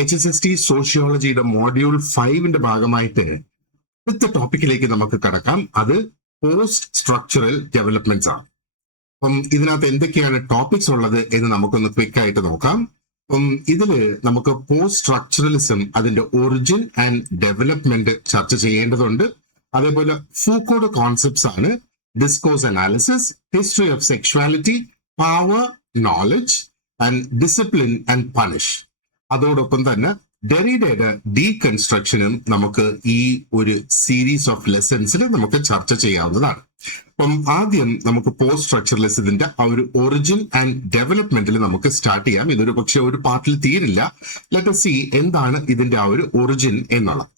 HSST സോഷ്യോളജിയുടെ module 5ന്റെ ഭാഗമായിട്ട് അടുത്ത ടോപ്പിക്കിലേക്ക് നമുക്ക് കടക്കാം. അത് പോസ്റ്റ് സ്ട്രക്ചറൽ ഡെവലപ്മെന്റ്സ് ആണ്. അപ്പം ഇതിനകത്ത് എന്തൊക്കെയാണ് ടോപ്പിക്സ് ഉള്ളത് എന്ന് നമുക്കൊന്ന് ക്വിക്ക് ആയിട്ട് നോക്കാം. അപ്പം ഇതില് നമുക്ക് പോസ്റ്റ് സ്ട്രക്ചറലിസം അതിന്റെ ഒറിജിൻ ആൻഡ് ഡെവലപ്മെന്റ് ചർച്ച ചെയ്യേണ്ടതുണ്ട്. അതേപോലെ ഫൂക്കോയുടെ കോൺസെപ്റ്റ്സ് ആണ് discourse analysis, history of sexuality, power, knowledge and discipline and punish. അതോടൊപ്പം തന്നെ ഡെറിഡയുടെ ഡീകൺസ്ട്രക്ഷനും നമുക്ക് ഈ ഒരു സീരീസ് ഓഫ് ലെസൺസിൽ നമുക്ക് ചർച്ച ചെയ്യാവുന്നതാണ്. അപ്പം ആദ്യം നമുക്ക് പോസ്റ്റ് സ്ട്രക്ചറലിസത്തിന്റെ ആ ഒരു ഒറിജിൻ ആൻഡ് ഡെവലപ്മെന്റിൽ നമുക്ക് സ്റ്റാർട്ട് ചെയ്യാം. ഇതൊരു പക്ഷെ ഒരു പാർട്ടിൽ തീരില്ല. ലെറ്റ് us see എന്താണ് ഇതിന്റെ ആ ഒരു ഒറിജിൻ എന്നുള്ളത്.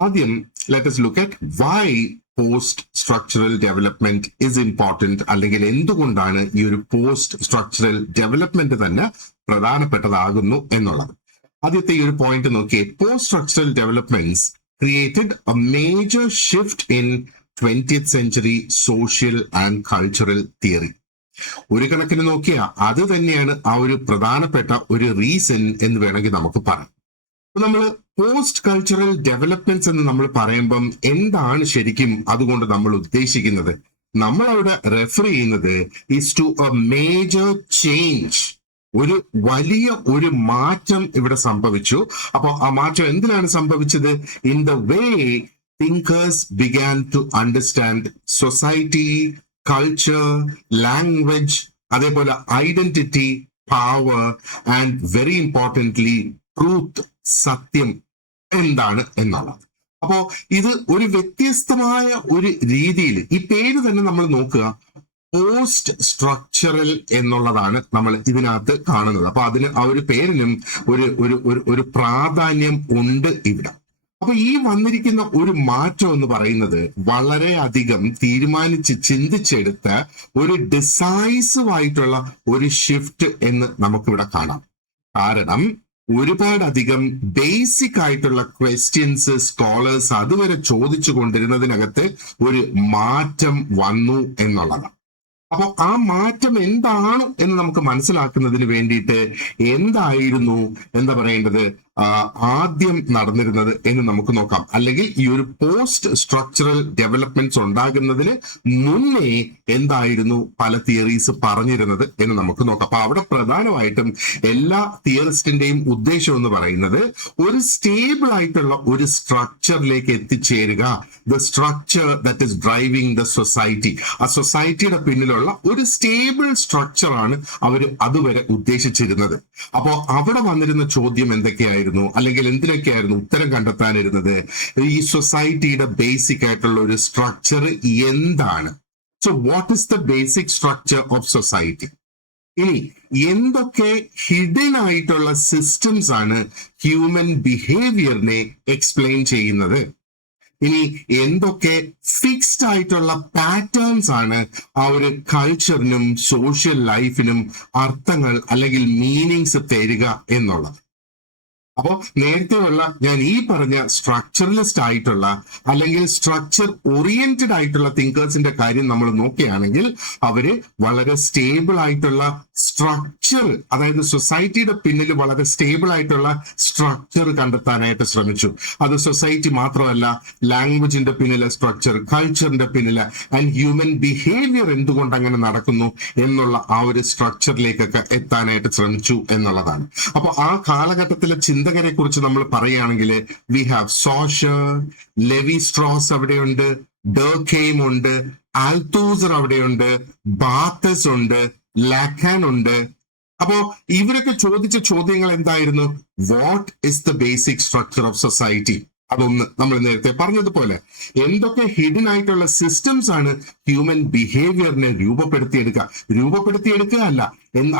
ആദ്യം let us look at why post structural development is important, അല്ലെങ്കിൽ എന്തുകൊണ്ടാണ് ഈ ഒരു പോസ്റ്റ് സ്ട്രക്ചറൽ ഡെവലപ്മെന്റ് തന്നെ പ്രധാനപ്പെട്ടതാകുന്നു എന്നുള്ളത്. ആദ്യത്തെ ഈ ഒരു പോയിന്റ് നോക്കിയേ. Post structural developments created A major shift in 20th century social and cultural theory. ഒരു കണക്കിന് നോക്കിയാൽ അത് തന്നെയാണ് ആ ഒരു പ്രധാനപ്പെട്ട ഒരു റീസൺ എന്ന് വേണമെങ്കിൽ നമുക്ക് പറയാം. നമ്മൾ പോസ്റ്റ് കൾച്ചറൽ ഡെവലപ്മെന്റ്സ് എന്ന് നമ്മൾ പറയുമ്പം എന്താണ് ശരിക്കും അതുകൊണ്ട് നമ്മൾ ഉദ്ദേശിക്കുന്നത്? നമ്മൾ അവിടെ റെഫർ ചെയ്യുന്നത് is to a major change. ഒരു വലിയ ഒരു മാറ്റം ഇവിടെ സംഭവിച്ചു. അപ്പോൾ ആ മാറ്റം എന്തിനാണ് സംഭവിച്ചത്? In the way thinkers began to understand society, culture, language, അതേപോലെ identity, power and very importantly truth, സത്യം എന്താണ് എന്നുള്ളത്. അപ്പോ ഇത് ഒരു വ്യത്യസ്തമായ ഒരു രീതിയിൽ, ഈ പേര് തന്നെ നമ്മൾ നോക്കുക, പോസ്റ്റ് സ്ട്രക്ചറൽ എന്നുള്ളതാണ് നമ്മൾ ഇതിനകത്ത് കാണുന്നത്. അപ്പൊ അതിന് ആ ഒരു പേരിനും ഒരു പ്രാധാന്യം ഉണ്ട് ഇവിടെ. അപ്പൊ ഈ വന്നിരിക്കുന്ന ഒരു മാറ്റം എന്ന് പറയുന്നത് വളരെയധികം തീരുമാനിച്ച് ചിന്തിച്ചെടുത്ത ഒരു ഡിസൈസീവ് ആയിട്ടുള്ള ഒരു ഷിഫ്റ്റ് എന്ന് നമുക്കിവിടെ കാണാം. കാരണം ഒരുപാടധികം ബേസിക് ആയിട്ടുള്ള ക്വസ്റ്റ്യൻസ് സ്കോളേഴ്സ് അതുവരെ ചോദിച്ചു കൊണ്ടിരുന്നതിനകത്ത് ഒരു മാറ്റം വന്നു എന്നുള്ളതാണ്. അപ്പൊ ആ മാറ്റം എന്താണ് എന്ന് നമുക്ക് മനസ്സിലാക്കുന്നതിന് വേണ്ടിയിട്ട് എന്തായിരുന്നു എന്താ പറയേണ്ടത് ആദ്യം നടന്നിരുന്നത് എന്ന് നമുക്ക് നോക്കാം. അല്ലെങ്കിൽ ഈ ഒരു പോസ്റ്റ് സ്ട്രക്ചറൽ ഡെവലപ്മെന്റ്സ് ഉണ്ടാകുന്നതിന് മുന്നേ എന്തായിരുന്നു പല തിയറീസ് പറഞ്ഞിരുന്നത് എന്ന് നമുക്ക് നോക്കാം. അപ്പൊ അവിടെ പ്രധാനമായിട്ടും എല്ലാ തിയറിസ്റ്റിന്റെയും ഉദ്ദേശം എന്ന് പറയുന്നത് ഒരു സ്റ്റേബിൾ ആയിട്ടുള്ള ഒരു സ്ട്രക്ചറിലേക്ക് എത്തിച്ചേരുക. The structure that is driving the society. ആ സൊസൈറ്റിയുടെ പിന്നിലുള്ള ഒരു സ്റ്റേബിൾ സ്ട്രക്ചർ ആണ് അവർ അതുവരെ ഉദ്ദേശിച്ചിരുന്നത്. അപ്പോ അവിടെ വന്നിരുന്ന ചോദ്യം എന്തൊക്കെയായിരുന്നു, അല്ലെങ്കിൽ എന്തിനൊക്കെയായിരുന്നു ഉത്തരം കണ്ടെത്താനിരുന്നത്? ഈ സൊസൈറ്റിയുടെ ബേസിക് ആയിട്ടുള്ള ഒരു സ്ട്രക്ചർ എന്താണ്? So what is the basic structure of society? ഇനി എന്തൊക്കെ ഹിഡൻ ആയിട്ടുള്ള സിസ്റ്റംസ് ആണ് ഹ്യൂമൻ ബിഹേവിയറിനെ എക്സ്പ്ലെയിൻ ചെയ്യുന്നത്? ഇനി എന്തൊക്കെ ഫിക്സ്ഡ് ആയിട്ടുള്ള പാറ്റേൺസ് ആണ് ആ ഒരു കൾച്ചറിനും സോഷ്യൽ ലൈഫിനും അർത്ഥങ്ങൾ അല്ലെങ്കിൽ മീനിങ്സ് തരിക എന്നുള്ളത്. അപ്പോൾ നേരത്തെയുള്ള ഞാൻ ഈ പറഞ്ഞ സ്ട്രക്ചറലിസ്റ്റ് ആയിട്ടുള്ള അല്ലെങ്കിൽ സ്ട്രക്ചർ ഓറിയന്റഡ് ആയിട്ടുള്ള തിങ്കേഴ്സിന്റെ കാര്യം നമ്മൾ നോക്കുകയാണെങ്കിൽ അവര് വളരെ സ്റ്റേബിൾ ആയിട്ടുള്ള സ്ട്രക്ചർ, അതായത് സൊസൈറ്റിയുടെ പിന്നിൽ വളരെ സ്റ്റേബിൾ ആയിട്ടുള്ള സ്ട്രക്ചർ കണ്ടെത്താനായിട്ട് ശ്രമിച്ചു. അത് സൊസൈറ്റി മാത്രമല്ല, ലാംഗ്വേജിന്റെ പിന്നിലെ സ്ട്രക്ചർ, കൾച്ചറിന്റെ പിന്നിലെ ആൻഡ് ഹ്യൂമൻ ബിഹേവിയർ എന്തുകൊണ്ട് അങ്ങനെ നടക്കുന്നു എന്നുള്ള ആ ഒരു സ്ട്രക്ചറിലേക്കൊക്കെ എത്താനായിട്ട് ശ്രമിച്ചു എന്നുള്ളതാണ്. അപ്പൊ ആ കാലഘട്ടത്തിലെ ചിന്തകരെ കുറിച്ച് നമ്മൾ പറയുകയാണെങ്കിൽ വി ഹാവ് സോഷർ, ലെവി സ്ട്രോസ് അവിടെയുണ്ട്, ഡർക്കെയിം ഉണ്ട്, ആൽത്തൂസർ അവിടെയുണ്ട്, ബാത്തസ് ഉണ്ട്, ലാക്കാൻ ഉണ്ട്. അപ്പോ ഇവരൊക്കെ ചോദിച്ച ചോദ്യങ്ങൾ എന്തായിരുന്നു? What is the basic structure of society? അതൊന്ന് നമ്മൾ നേരത്തെ പറഞ്ഞതുപോലെ എന്തൊക്കെ ഹിഡൻ ആയിട്ടുള്ള സിസ്റ്റംസ് ആണ് ഹ്യൂമൻ ബിഹേവിയറിനെ രൂപപ്പെടുത്തിയെടുക്കുക അല്ല,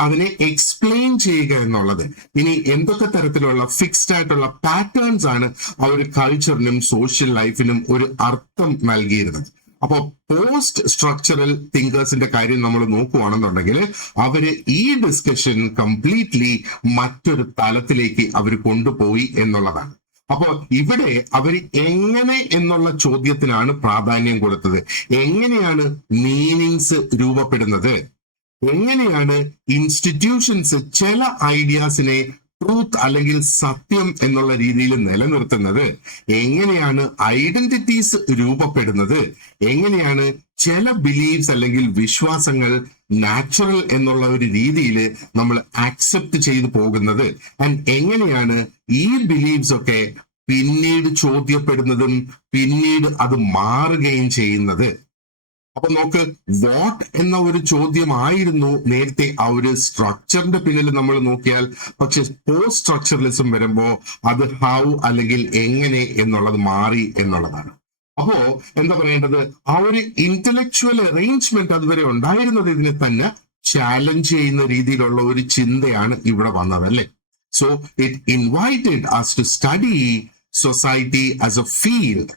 അതിനെ എക്സ്പ്ലെയിൻ ചെയ്യുക എന്നുള്ളത്. ഇനി എന്തൊക്കെ തരത്തിലുള്ള ഫിക്സ്ഡ് ആയിട്ടുള്ള പാറ്റേൺസ് ആണ് ആ ഒരു കൾച്ചറിനും സോഷ്യൽ ലൈഫിനും ഒരു അർത്ഥം നൽകിയിരുന്നത്. അപ്പോ പോസ്റ്റ് സ്ട്രക്ചറൽ തിങ്കേഴ്സിന്റെ കാര്യം നമ്മൾ നോക്കുകയാണെന്നുണ്ടെങ്കിൽ അവര് ഈ ഡിസ്കഷൻ കംപ്ലീറ്റ്ലി മറ്റൊരു തലത്തിലേക്ക് അവർ കൊണ്ടുപോയി എന്നുള്ളതാണ്. അപ്പോ ഇവിടെ അവർ എങ്ങനെ എന്നുള്ള ചോദ്യത്തിനാണ് പ്രാധാന്യം കൊടുത്തത്. എങ്ങനെയാണ് മീനിങ്സ് രൂപപ്പെടുന്നത്? എങ്ങനെയാണ് ഇൻസ്റ്റിറ്റ്യൂഷൻസ് ചില ഐഡിയാസിനെ ട്രൂത്ത് അല്ലെങ്കിൽ സത്യം എന്നുള്ള രീതിയിൽ നിലനിർത്തുന്നത്, എങ്ങനെയാണ് ഐഡന്റിറ്റീസ് രൂപപ്പെടുന്നത്, എങ്ങനെയാണ് ചില ബിലീഫ്സ് അല്ലെങ്കിൽ വിശ്വാസങ്ങൾ നാച്ചുറൽ എന്നുള്ള ഒരു രീതിയിൽ നമ്മൾ ആക്സെപ്റ്റ് ചെയ്തു പോകുന്നത്, ആൻഡ് എങ്ങനെയാണ് ഈ ബിലീഫ്സ് ഒക്കെ പിന്നീട് ചോദ്യപ്പെടുന്നതും പിന്നീട് അത് മാറുകയും ചെയ്യുന്നത്. അപ്പൊ നോക്ക്, വാട്ട് എന്ന ഒരു ചോദ്യമായിരുന്നു നേരത്തെ ആ ഒരു സ്ട്രക്ചറിന്റെ പിന്നിൽ നമ്മൾ നോക്കിയാൽ. പക്ഷെ പോസ്റ്റ് സ്ട്രക്ചറലിസം വരുമ്പോ അത് ഹൗ അല്ലെങ്കിൽ എങ്ങനെ എന്നുള്ളത് മാറി എന്നുള്ളതാണ്. അപ്പോ എന്താ പറയേണ്ടത്, ആ ഒരു ഇന്റലക്ച്വൽ അറേഞ്ച്മെന്റ് അതുവരെ ഉണ്ടായിരുന്നത് ഇതിനെ തന്നെ ചാലഞ്ച് ചെയ്യുന്ന രീതിയിലുള്ള ഒരു ചിന്തയാണ് ഇവിടെ വന്നത്, അല്ലെ? So it invited us to study society as a field.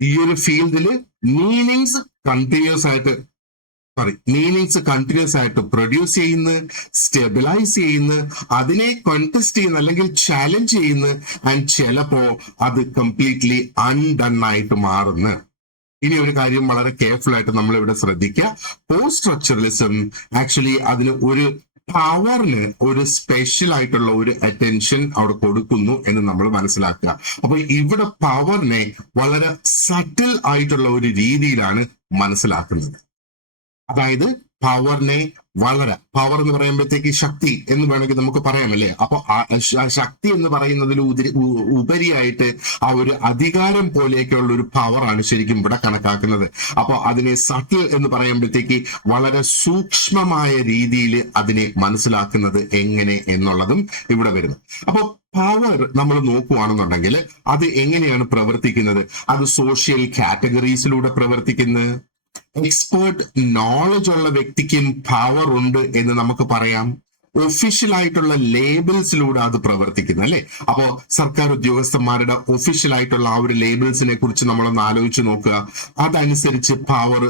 ഈ ഒരു ഫീൽഡില് മീനിങ്സ് കണ്ടിന്യൂസ് ആയിട്ട് പ്രൊഡ്യൂസ് ചെയ്യുന്നു, സ്റ്റെബിലൈസ് ചെയ്യുന്നു, അതിനെ കോൺടെസ്റ്റ് ചെയ്യുന്നു അല്ലെങ്കിൽ ചാലഞ്ച് ചെയ്യുന്നു, ആൻഡ് ചിലപ്പോ അത് കംപ്ലീറ്റ്ലി അൺഡൺ ആയിട്ട് മാറുന്നു. ഇനി ഒരു കാര്യം വളരെ കെയർഫുൾ ആയിട്ട് നമ്മൾ ഇവിടെ ശ്രദ്ധിക്കുക. പോസ്റ്റ് സ്ട്രക്ചറലിസം ആക്ച്വലി അതിന് ഒരു പവറിന് ഒരു സ്പെഷ്യൽ ആയിട്ടുള്ള ഒരു അറ്റൻഷൻ അവിടെ കൊടുക്കുന്നു എന്ന് നമ്മൾ മനസ്സിലാക്കുക. അപ്പൊ ഇവിടെ പവറിനെ വളരെ സട്ടിൽ ആയിട്ടുള്ള ഒരു രീതിയിലാണ് മനസ്സിലാക്കുന്നത്. അതായത് പവറിനെ പവർ എന്ന് പറയുമ്പോഴത്തേക്ക് ശക്തി എന്ന് വേണമെങ്കിൽ നമുക്ക് പറയാമല്ലേ. അപ്പൊ ശക്തി എന്ന് പറയുന്നതിൽ ഉപരിയായിട്ട് ആ ഒരു അധികാരം പോലെയൊക്കെയുള്ള ഒരു പവറാണ് ശരിക്കും ഇവിടെ കണക്കാക്കുന്നത്. അപ്പൊ അതിനെ സട്ടിൽ എന്ന് പറയുമ്പോഴത്തേക്ക് വളരെ സൂക്ഷ്മമായ രീതിയിൽ അതിനെ മനസ്സിലാക്കുന്നത് എങ്ങനെ എന്നുള്ളതും ഇവിടെ വരുന്നു. അപ്പൊ പവർ നമ്മൾ നോക്കുകയാണെന്നുണ്ടെങ്കിൽ അത് എങ്ങനെയാണ് പ്രവർത്തിക്കുന്നത്? അത് സോഷ്യൽ കാറ്റഗറീസിലൂടെ പ്രവർത്തിക്കുന്നത്. എക്സ്പേർട്ട് നോളജ് ഉള്ള വ്യക്തിക്കും പവർ ഉണ്ട് എന്ന് നമുക്ക് പറയാം. ഒഫീഷ്യൽ ആയിട്ടുള്ള ലേബിൾസിലൂടെ അത് പ്രവർത്തിക്കുന്നു, അല്ലെ? അപ്പോ സർക്കാർ ഉദ്യോഗസ്ഥന്മാരുടെ ഒഫീഷ്യൽ ആയിട്ടുള്ള ആ ഒരു ലേബിൾസിനെ കുറിച്ച് നമ്മളൊന്ന് ആലോചിച്ച് നോക്കുക. അതനുസരിച്ച് പവർ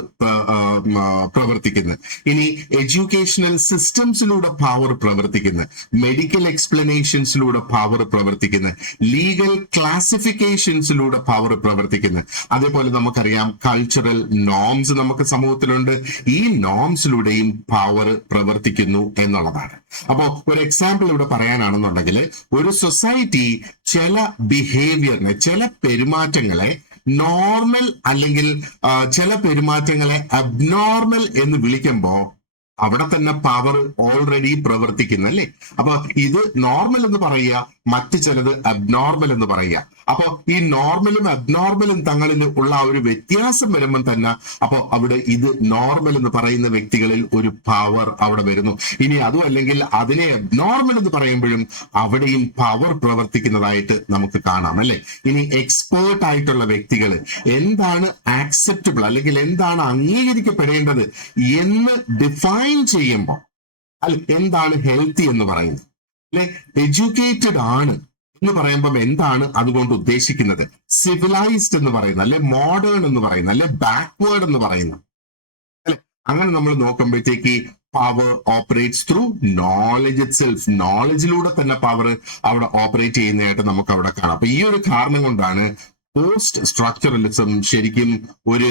പ്രവർത്തിക്കുന്നു. ഇനി എഡ്യൂക്കേഷണൽ സിസ്റ്റംസിലൂടെ പവർ പ്രവർത്തിക്കുന്നു, മെഡിക്കൽ എക്സ്പ്ലനേഷൻസിലൂടെ പവർ പ്രവർത്തിക്കുന്നു, ലീഗൽ ക്ലാസിഫിക്കേഷൻസിലൂടെ പവർ പ്രവർത്തിക്കുന്നു. അതേപോലെ നമുക്കറിയാം കൾച്ചറൽ നോംസ് നമുക്ക് സമൂഹത്തിലുണ്ട്. ഈ നോംസിലൂടെയും പവർ പ്രവർത്തിക്കുന്നു എന്നുള്ളതാണ്. അപ്പോ ഒരു എക്സാമ്പിൾ ഇവിടെ പറയാനാണെന്നുണ്ടെങ്കിൽ, ഒരു സൊസൈറ്റി ചില ബിഹേവിയറിനെ, ചില പെരുമാറ്റങ്ങളെ നോർമൽ അല്ലെങ്കിൽ ചില പെരുമാറ്റങ്ങളെ അബ്നോർമൽ എന്ന് വിളിക്കുമ്പോ അവിടെ തന്നെ പവർ ഓൾറെഡി പ്രവർത്തിക്കുന്നു, അല്ലേ? അപ്പൊ ഇത് നോർമൽ എന്ന് പറയുക, മറ്റു ചിലത് അബ്നോർമൽ എന്ന് പറയുക. അപ്പൊ ഈ നോർമലും അബ്നോർമലും തങ്ങളിൽ ഉള്ള ആ ഒരു വ്യത്യാസം വരുമ്പോൾ തന്നെ അപ്പൊ അവിടെ ഇത് നോർമൽ എന്ന് പറയുന്ന വ്യക്തികളിൽ ഒരു പവർ അവിടെ വരുന്നു. ഇനി അതും അല്ലെങ്കിൽ അതിനെ അബ്നോർമൽ എന്ന് പറയുമ്പോഴും അവിടെയും പവർ പ്രവർത്തിക്കുന്നതായിട്ട് നമുക്ക് കാണാം, അല്ലെ? ഇനി എക്സ്പേർട്ട് ആയിട്ടുള്ള വ്യക്തികൾ എന്താണ് ആക്സെപ്റ്റബിൾ അല്ലെങ്കിൽ എന്താണ് അംഗീകരിക്കപ്പെടേണ്ടത് എന്ന് ഡിഫൈൻ ചെയ്യുമ്പോൾ, അല്ലെ, എന്താണ് ഹെൽത്തി എന്ന് പറയുന്നത്, അല്ലെ? എഡ്യൂക്കേറ്റഡ് ആണ് എന്ന് പറയുമ്പോൾ എന്താണ് അതുകൊണ്ട് ഉദ്ദേശിക്കുന്നത്? സിവിലൈസ്ഡ് എന്ന് പറയുന്നത്, അല്ലെ മോഡേൺ എന്ന് പറയുന്നത്, അല്ലെ ബാക്ക്വേർഡ് എന്ന് പറയുന്നത്, അല്ലെ? അങ്ങനെ നമ്മൾ നോക്കുമ്പോഴത്തേക്ക് power operates through knowledge itself. നോളജിലൂടെ തന്നെ പവർ അവിടെ ഓപ്പറേറ്റ് ചെയ്യുന്നതായിട്ട് നമുക്ക് അവിടെ കാണാം. അപ്പൊ ഈ ഒരു കാരണം കൊണ്ടാണ് പോസ്റ്റ് സ്ട്രക്ചറലിസം ശരിക്കും ഒരു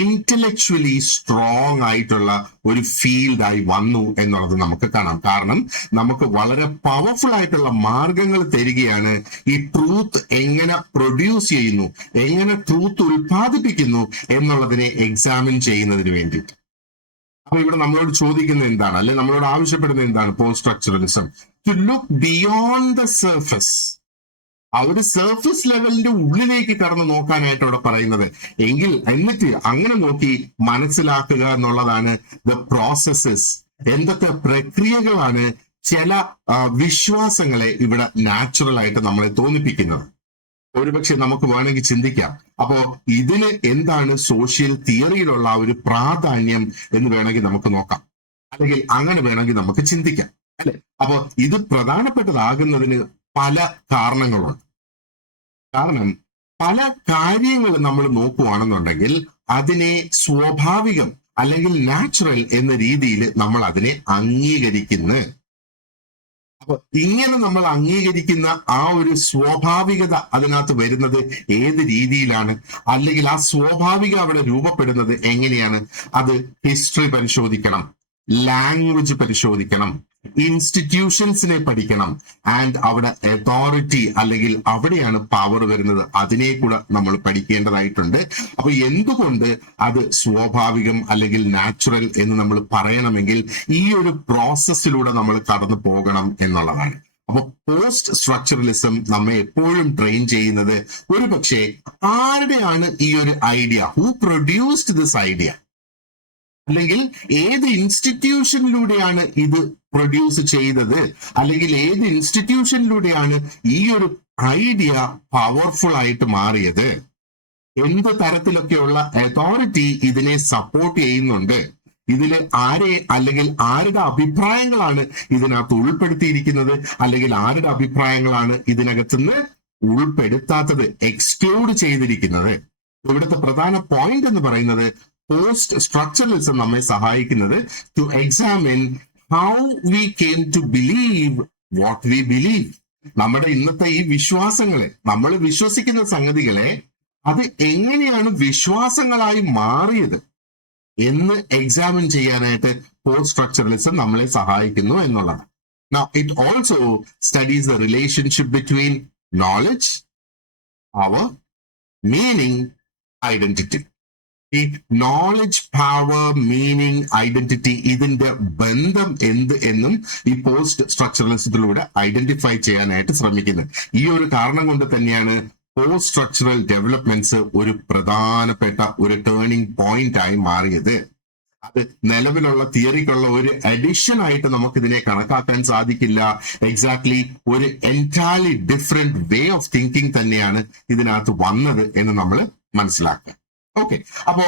ഇന്റലക്ച്വലി സ്ട്രോങ് ആയിട്ടുള്ള ഒരു ഫീൽഡായി വന്നു എന്നുള്ളത് നമുക്ക് കാണാം. കാരണം നമുക്ക് വളരെ പവർഫുൾ ആയിട്ടുള്ള മാർഗങ്ങൾ തരികയാണ് ഈ ട്രൂത്ത് എങ്ങനെ പ്രൊഡ്യൂസ് ചെയ്യുന്നു, എങ്ങനെ ട്രൂത്ത് ഉൽപ്പാദിപ്പിക്കുന്നു എന്നുള്ളതിനെ എക്സാമിൻ ചെയ്യുന്നതിന് വേണ്ടിയിട്ട്. അപ്പൊ ഇവിടെ നമ്മളോട് ചോദിക്കുന്നത് എന്താണ്, അല്ലെ നമ്മളോട് ആവശ്യപ്പെടുന്നത് എന്താണ്? Post structuralism to look beyond the surface. ആ ഒരു സർഫസ് ലെവലിന്റെ ഉള്ളിലേക്ക് കടന്ന് നോക്കാനായിട്ട് അവിടെ പറയുന്നത്. എന്നിട്ട് അങ്ങനെ നോക്കി മനസ്സിലാക്കുക എന്നുള്ളതാണ് ദ പ്രോസസ്സസ്. എന്തൊക്കെ പ്രക്രിയകളാണ് ചില വിശ്വാസങ്ങളെ ഇവിടെ നാച്ചുറൽ ആയിട്ട് നമ്മളെ തോന്നിപ്പിക്കുന്നത്. ഒരുപക്ഷെ നമുക്ക് വേണമെങ്കിൽ ചിന്തിക്കാം, അപ്പോ ഇതിന് എന്താണ് സോഷ്യൽ തിയറിയിലുള്ള ഒരു പ്രാധാന്യം എന്ന് വേണമെങ്കിൽ നമുക്ക് നോക്കാം, അല്ലെങ്കിൽ അങ്ങനെ വേണമെങ്കിൽ നമുക്ക് ചിന്തിക്കാം, അല്ലെ? അപ്പോ ഇത് പ്രധാനപ്പെട്ടതാകുന്നതിന് പല കാരണങ്ങളുണ്ട്. കാരണം പല കാര്യങ്ങൾ നമ്മൾ നോക്കുകയാണെന്നുണ്ടെങ്കിൽ അതിനെ സ്വാഭാവികം അല്ലെങ്കിൽ നാച്ചുറൽ എന്ന രീതിയിൽ നമ്മൾ അതിനെ അംഗീകരിക്കുന്നു. അപ്പൊ ഇങ്ങനെ നമ്മൾ അംഗീകരിക്കുന്ന ആ ഒരു സ്വാഭാവികത അതിനകത്ത് വരുന്നത് ഏത് രീതിയിലാണ്, അല്ലെങ്കിൽ ആ സ്വാഭാവിക അവിടെ രൂപപ്പെടുന്നത് എങ്ങനെയാണ്? അത് ഹിസ്റ്ററി പരിശോധിക്കണം, ലാംഗ്വേജ് പരിശോധിക്കണം, ഇൻസ്റ്റിറ്റ്യൂഷൻസിനെ പഠിക്കണം. ആൻഡ് അവിടെ അതോറിറ്റി അല്ലെങ്കിൽ അവിടെയാണ് പവർ വരുന്നത്, അതിനെ കൂടെ നമ്മൾ പഠിക്കേണ്ടതായിട്ടുണ്ട്. അപ്പൊ എന്തുകൊണ്ട് അത് സ്വാഭാവികം അല്ലെങ്കിൽ നാച്ചുറൽ എന്ന് നമ്മൾ പറയണമെങ്കിൽ ഈ ഒരു പ്രോസസ്സിലൂടെ നമ്മൾ കടന്നു പോകണം എന്നുള്ളതാണ്. അപ്പൊ പോസ്റ്റ് സ്ട്രക്ചറലിസം നമ്മെ എപ്പോഴും ട്രെയിൻ ചെയ്യുന്നത് ഒരു പക്ഷേ ആരുടെയാണ് ഈ ഒരു idea, who produced this idea, അല്ലെങ്കിൽ ഏത് ഇൻസ്റ്റിറ്റ്യൂഷനിലൂടെയാണ് ഇത് പ്രൊഡ്യൂസ് ചെയ്തത്, അല്ലെങ്കിൽ ഏത് ഇൻസ്റ്റിറ്റ്യൂഷനിലൂടെയാണ് ഈ ഒരു ഐഡിയ പവർഫുൾ ആയിട്ട് മാറിയത്, എന്ത് തരത്തിലൊക്കെയുള്ള അതോറിറ്റി ഇതിനെ സപ്പോർട്ട് ചെയ്യുന്നുണ്ട്, ഇതില് ആരെ അല്ലെങ്കിൽ ആരുടെ അഭിപ്രായങ്ങളാണ് ഇതിനകത്ത് ഉൾപ്പെടുത്തിയിരിക്കുന്നത്, അല്ലെങ്കിൽ ആരുടെ അഭിപ്രായങ്ങളാണ് ഇതിനകത്തുനിന്ന് ഉൾപ്പെടുത്താത്തത്, എക്സ്ക്ലൂഡ് ചെയ്തിരിക്കുന്നത്. ഇവിടുത്തെ പ്രധാന പോയിന്റ് എന്ന് പറയുന്നത് പോസ്റ്റ് സ്ട്രക്ചറലിസം നമ്മെ സഹായിക്കുന്നത് to examine how we came to believe what we believe. നമ്മുടെ ഇന്നത്തെ ഈ വിശ്വാസങ്ങളെ, നമ്മൾ വിശ്വസിക്കുന്ന സംഗതികളെ, അത് എങ്ങനെയാണ് വിശ്വാസങ്ങളായി മാറിയത് എന്ന് എക്സാമിൻ ചെയ്യാനായിട്ട് പോസ്റ്റ് സ്ട്രക്ചറലിസം നമ്മളെ സഹായിക്കുന്നു എന്നുള്ളതാണ്. Now, it also studies the relationship between knowledge, power, meaning, identity. ഈ നോളജ്, പവർ, മീനിങ്, ഐഡന്റിറ്റി, ഇതിന്റെ ബന്ധം എന്ത് എന്നും ഈ പോസ്റ്റ് സ്ട്രക്ചറലിസത്തിലൂടെ ഐഡന്റിഫൈ ചെയ്യാനായിട്ട് ശ്രമിക്കുന്നത്. ഈ ഒരു കാരണം കൊണ്ട് തന്നെയാണ് പോസ്റ്റ് സ്ട്രക്ചറൽ ഡെവലപ്മെന്റ്സ് ഒരു പ്രധാനപ്പെട്ട ഒരു ടേണിംഗ് പോയിന്റ് ആയി മാറിയത്. അത് നിലവിലുള്ള തിയറിക്കുള്ള ഒരു അഡിഷൻ ആയിട്ട് നമുക്ക് ഇതിനെ കണക്കാക്കാൻ സാധിക്കില്ല. എക്സാക്ട്ലി ഒരു entirely different way of thinking തന്നെയാണ് ഇതിനകത്ത് വന്നത് എന്ന് നമ്മൾ മനസ്സിലാക്കുക. ഓക്കെ, അപ്പോ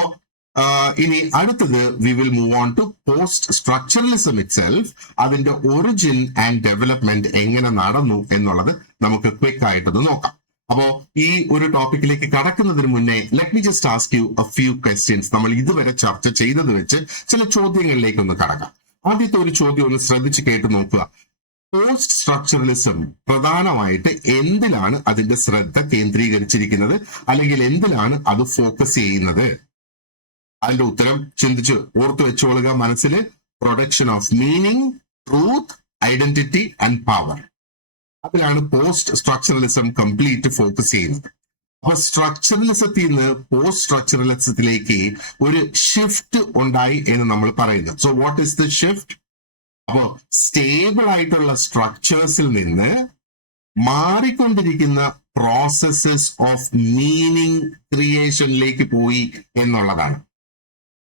ഇനി അടുത്തത് we will move on to post structuralism itself. അതിന്റെ ഒറിജിൻ ആൻഡ് ഡെവലപ്മെന്റ് എങ്ങനെ നടന്നു എന്നുള്ളത് നമുക്ക് ക്വിക്ക് ആയിട്ടൊന്ന് നോക്കാം. അപ്പോ ഈ ഒരു ടോപ്പിക്കിലേക്ക് കടക്കുന്നതിന് മുന്നേ let me just ask you A few questions. നമ്മൾ ഇതുവരെ ചർച്ച ചെയ്തത് വെച്ച് ചില ചോദ്യങ്ങളിലേക്ക് ഒന്ന് കടക്കാം. ആദ്യത്തെ ഒരു ചോദ്യം ഒന്ന് ശ്രദ്ധിച്ച് കേട്ട് നോക്കുക. പോസ്റ്റ് സ്ട്രക്ചറലിസം പ്രധാനമായിട്ട് എന്തിലാണ് അതിന്റെ ശ്രദ്ധ കേന്ദ്രീകരിച്ചിരിക്കുന്നത്, അല്ലെങ്കിൽ എന്തിലാണ് അത് ഫോക്കസ് ചെയ്യുന്നത്? അതിന്റെ ഉത്തരം ചിന്തിച്ച് ഓർത്തു വെച്ചോളുക മനസ്സിൽ. Production of meaning, truth, identity and power. അതിലാണ് പോസ്റ്റ് സ്ട്രക്ചറലിസം കംപ്ലീറ്റ് ഫോക്കസ് ചെയ്യുന്നത്. അപ്പൊ സ്ട്രക്ചറലിസത്തിൽ നിന്ന് പോസ്റ്റ് സ്ട്രക്ചറലിസത്തിലേക്ക് ഒരു ഷിഫ്റ്റ് ഉണ്ടായി എന്ന് നമ്മൾ പറയുന്നു. So what is the shift? അപ്പോ സ്റ്റേബിൾ ആയിട്ടുള്ള സ്ട്രക്ചേഴ്സിൽ നിന്ന് മാറിക്കൊണ്ടിരിക്കുന്ന പ്രോസസ്സസ് ഓഫ് മീനിങ് ക്രിയേഷനിലേക്ക് പോയി എന്നുള്ളതാണ്.